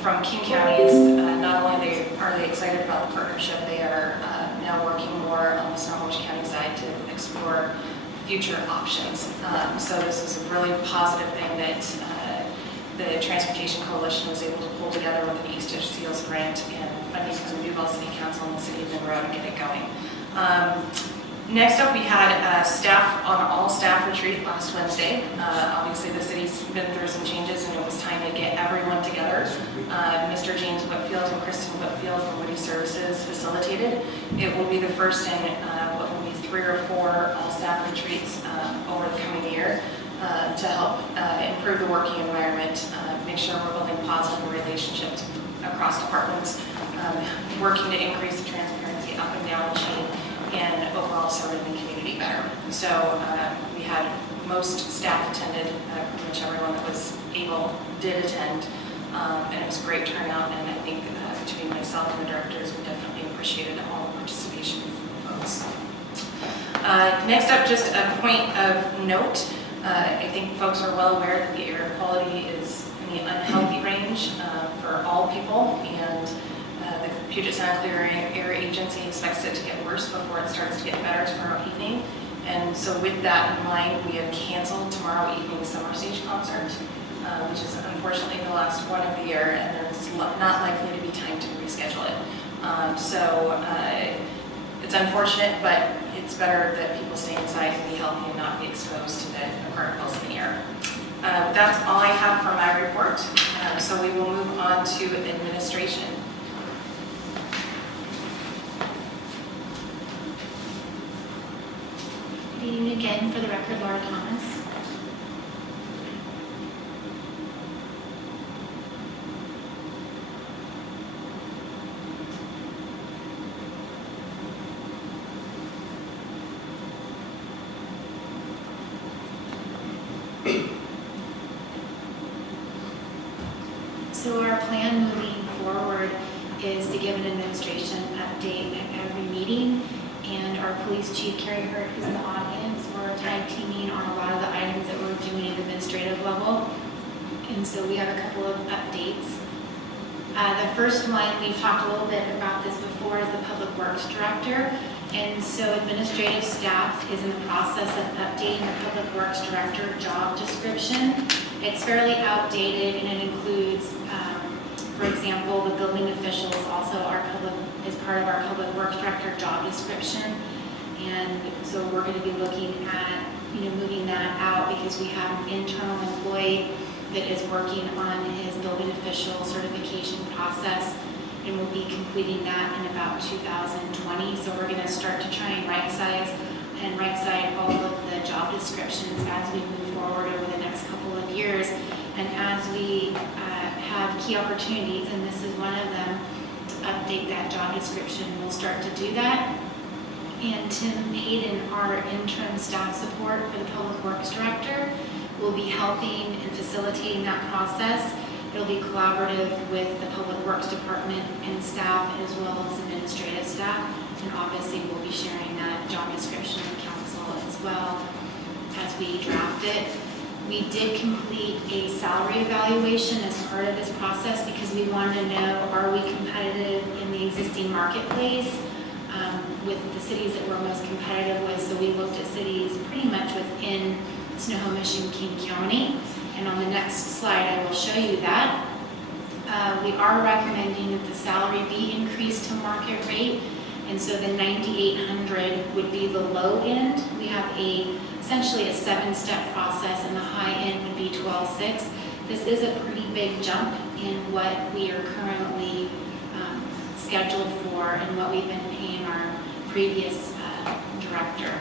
from King County is not only are they excited about the partnership, they are now working more on the Snohomish County side to explore future options. So this is a really positive thing that the Transportation Coalition was able to pull together with an East Dish Seals grant and funding from the Duval City Council and the City of Monroe to get it going. Next up, we had an all-staff retreat last Wednesday. Obviously, the city's been through some changes, and it was time to get everyone together. Mr. James Whitfield and Kristen Whitfield from Woody Services facilitated. It will be the first in what will be 3 or 4 all-staff retreats over the coming year to help improve the working environment, make sure we're building positive relationships across departments, working to increase the transparency up and down the chain, and overall serving the community better. So we had most staff attended, pretty much everyone that was able did attend, and it was a great turnout, and I think between myself and the directors, we definitely appreciated all the participation from folks. Next up, just a point of note. I think folks are well aware that the air quality is in the unhealthy range for all people, and the Puget Sound Clear Air Agency expects it to get worse before it starts to get better tomorrow evening. And so with that in mind, we have canceled tomorrow evening's Summer Stage concert, which is unfortunately the last one of the year, and there's not likely to be time to reschedule it. It's unfortunate, but it's better that people stay inside and be healthy and not be exposed to the particles in the air. That's all I have for my report. So we will move on to administration. Good evening again, for the record, Laura Thomas. So our plan moving forward is to give an administration update at every meeting, and our police chief, Carrie Hurt, who's in the audience, we're tag teaming on a lot of the items that we're doing at administrative level, and so we have a couple of updates. The first one, we've talked a little bit about this before, is the Public Works Director, and so administrative staff is in the process of updating the Public Works Director job description. It's fairly outdated, and it includes, for example, the building officials also is part of our Public Works Director job description. And so we're going to be looking at, moving that out because we have an internal employee that is working on his building official certification process, and we'll be completing that in about 2020. So we're going to start to try and right-size all of the job descriptions as we move forward over the next couple of years. And as we have key opportunities, and this is one of them, to update that job description, we'll start to do that. And Tim Hayden, our interim staff support for the Public Works Director, will be helping and facilitating that process. It'll be collaborative with the Public Works Department and staff, as well as administrative staff. And obviously, we'll be sharing that job description with council as well as we draft it. We did complete a salary evaluation as part of this process because we wanted to know, are we competitive in the existing marketplace with the cities that we're most competitive with. So we looked at cities pretty much within Snohomish and King County. And on the next slide, I will show you that. We are recommending that the salary be increased to market rate. And so the 9,800 would be the low end. We have essentially a 7-step process, and the high end would be 12,600. This is a pretty big jump in what we are currently scheduled for and what we've been paying our previous director.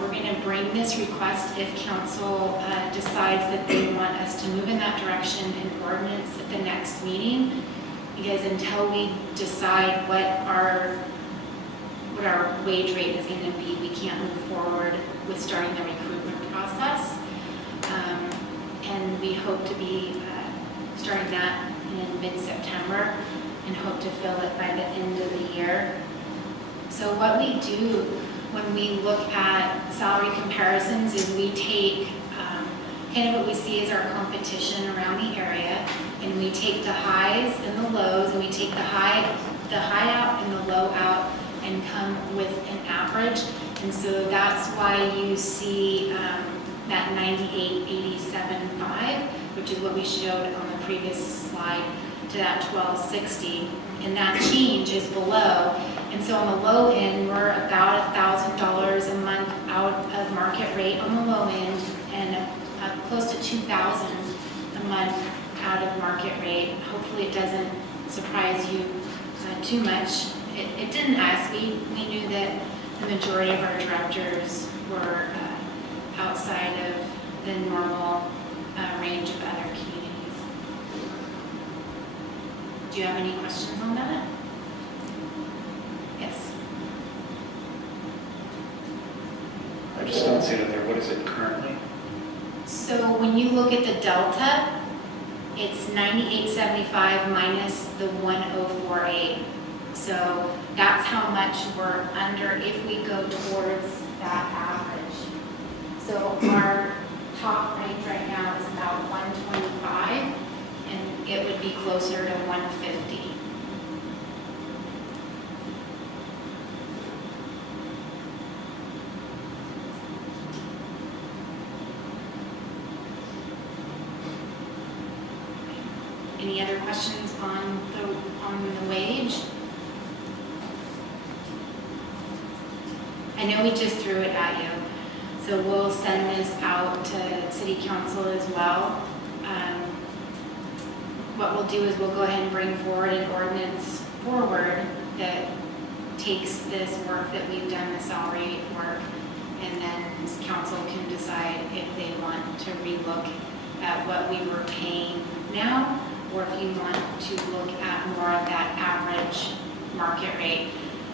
We're going to bring this request if council decides that they want us to move in that direction in ordinance at the next meeting, because until we decide what our wage rate is going to be, we can't move forward with starting the recruitment process. And we hope to be starting that in mid-September and hope to fill it by the end of the year. So what we do when we look at salary comparisons is we take kind of what we see as our competition around the area, and we take the highs and the lows, and we take the high out and the low out and come with an average. And so that's why you see that 98,875, which is what we showed on the previous slide, to that 1260, and that change is below. And so on the low end, we're about $1,000 a month out of market rate on the low end, and close to $2,000 a month out of market rate. Hopefully it doesn't surprise you too much. It didn't us. We knew that the majority of our directors were outside of the normal range of other communities. Do you have any questions on that? Yes. I just don't see it there. What is it currently? So when you look at the delta, it's 9875 minus the 1048. So that's how much we're under if we go towards that average. So our top range right now is about 125, and it would be closer to 150. Any other questions on the wage? I know we just threw it at you, so we'll send this out to City Council as well. What we'll do is we'll go ahead and bring forward an ordinance that takes this work that we've done, the salary work, and then council can decide if they want to relook at what we were paying now, or if you want to look at more of that average market rate.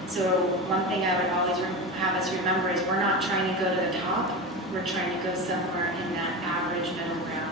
So one thing I would always have us remember is we're not trying to go to the top, we're trying to go somewhere in that average middle ground.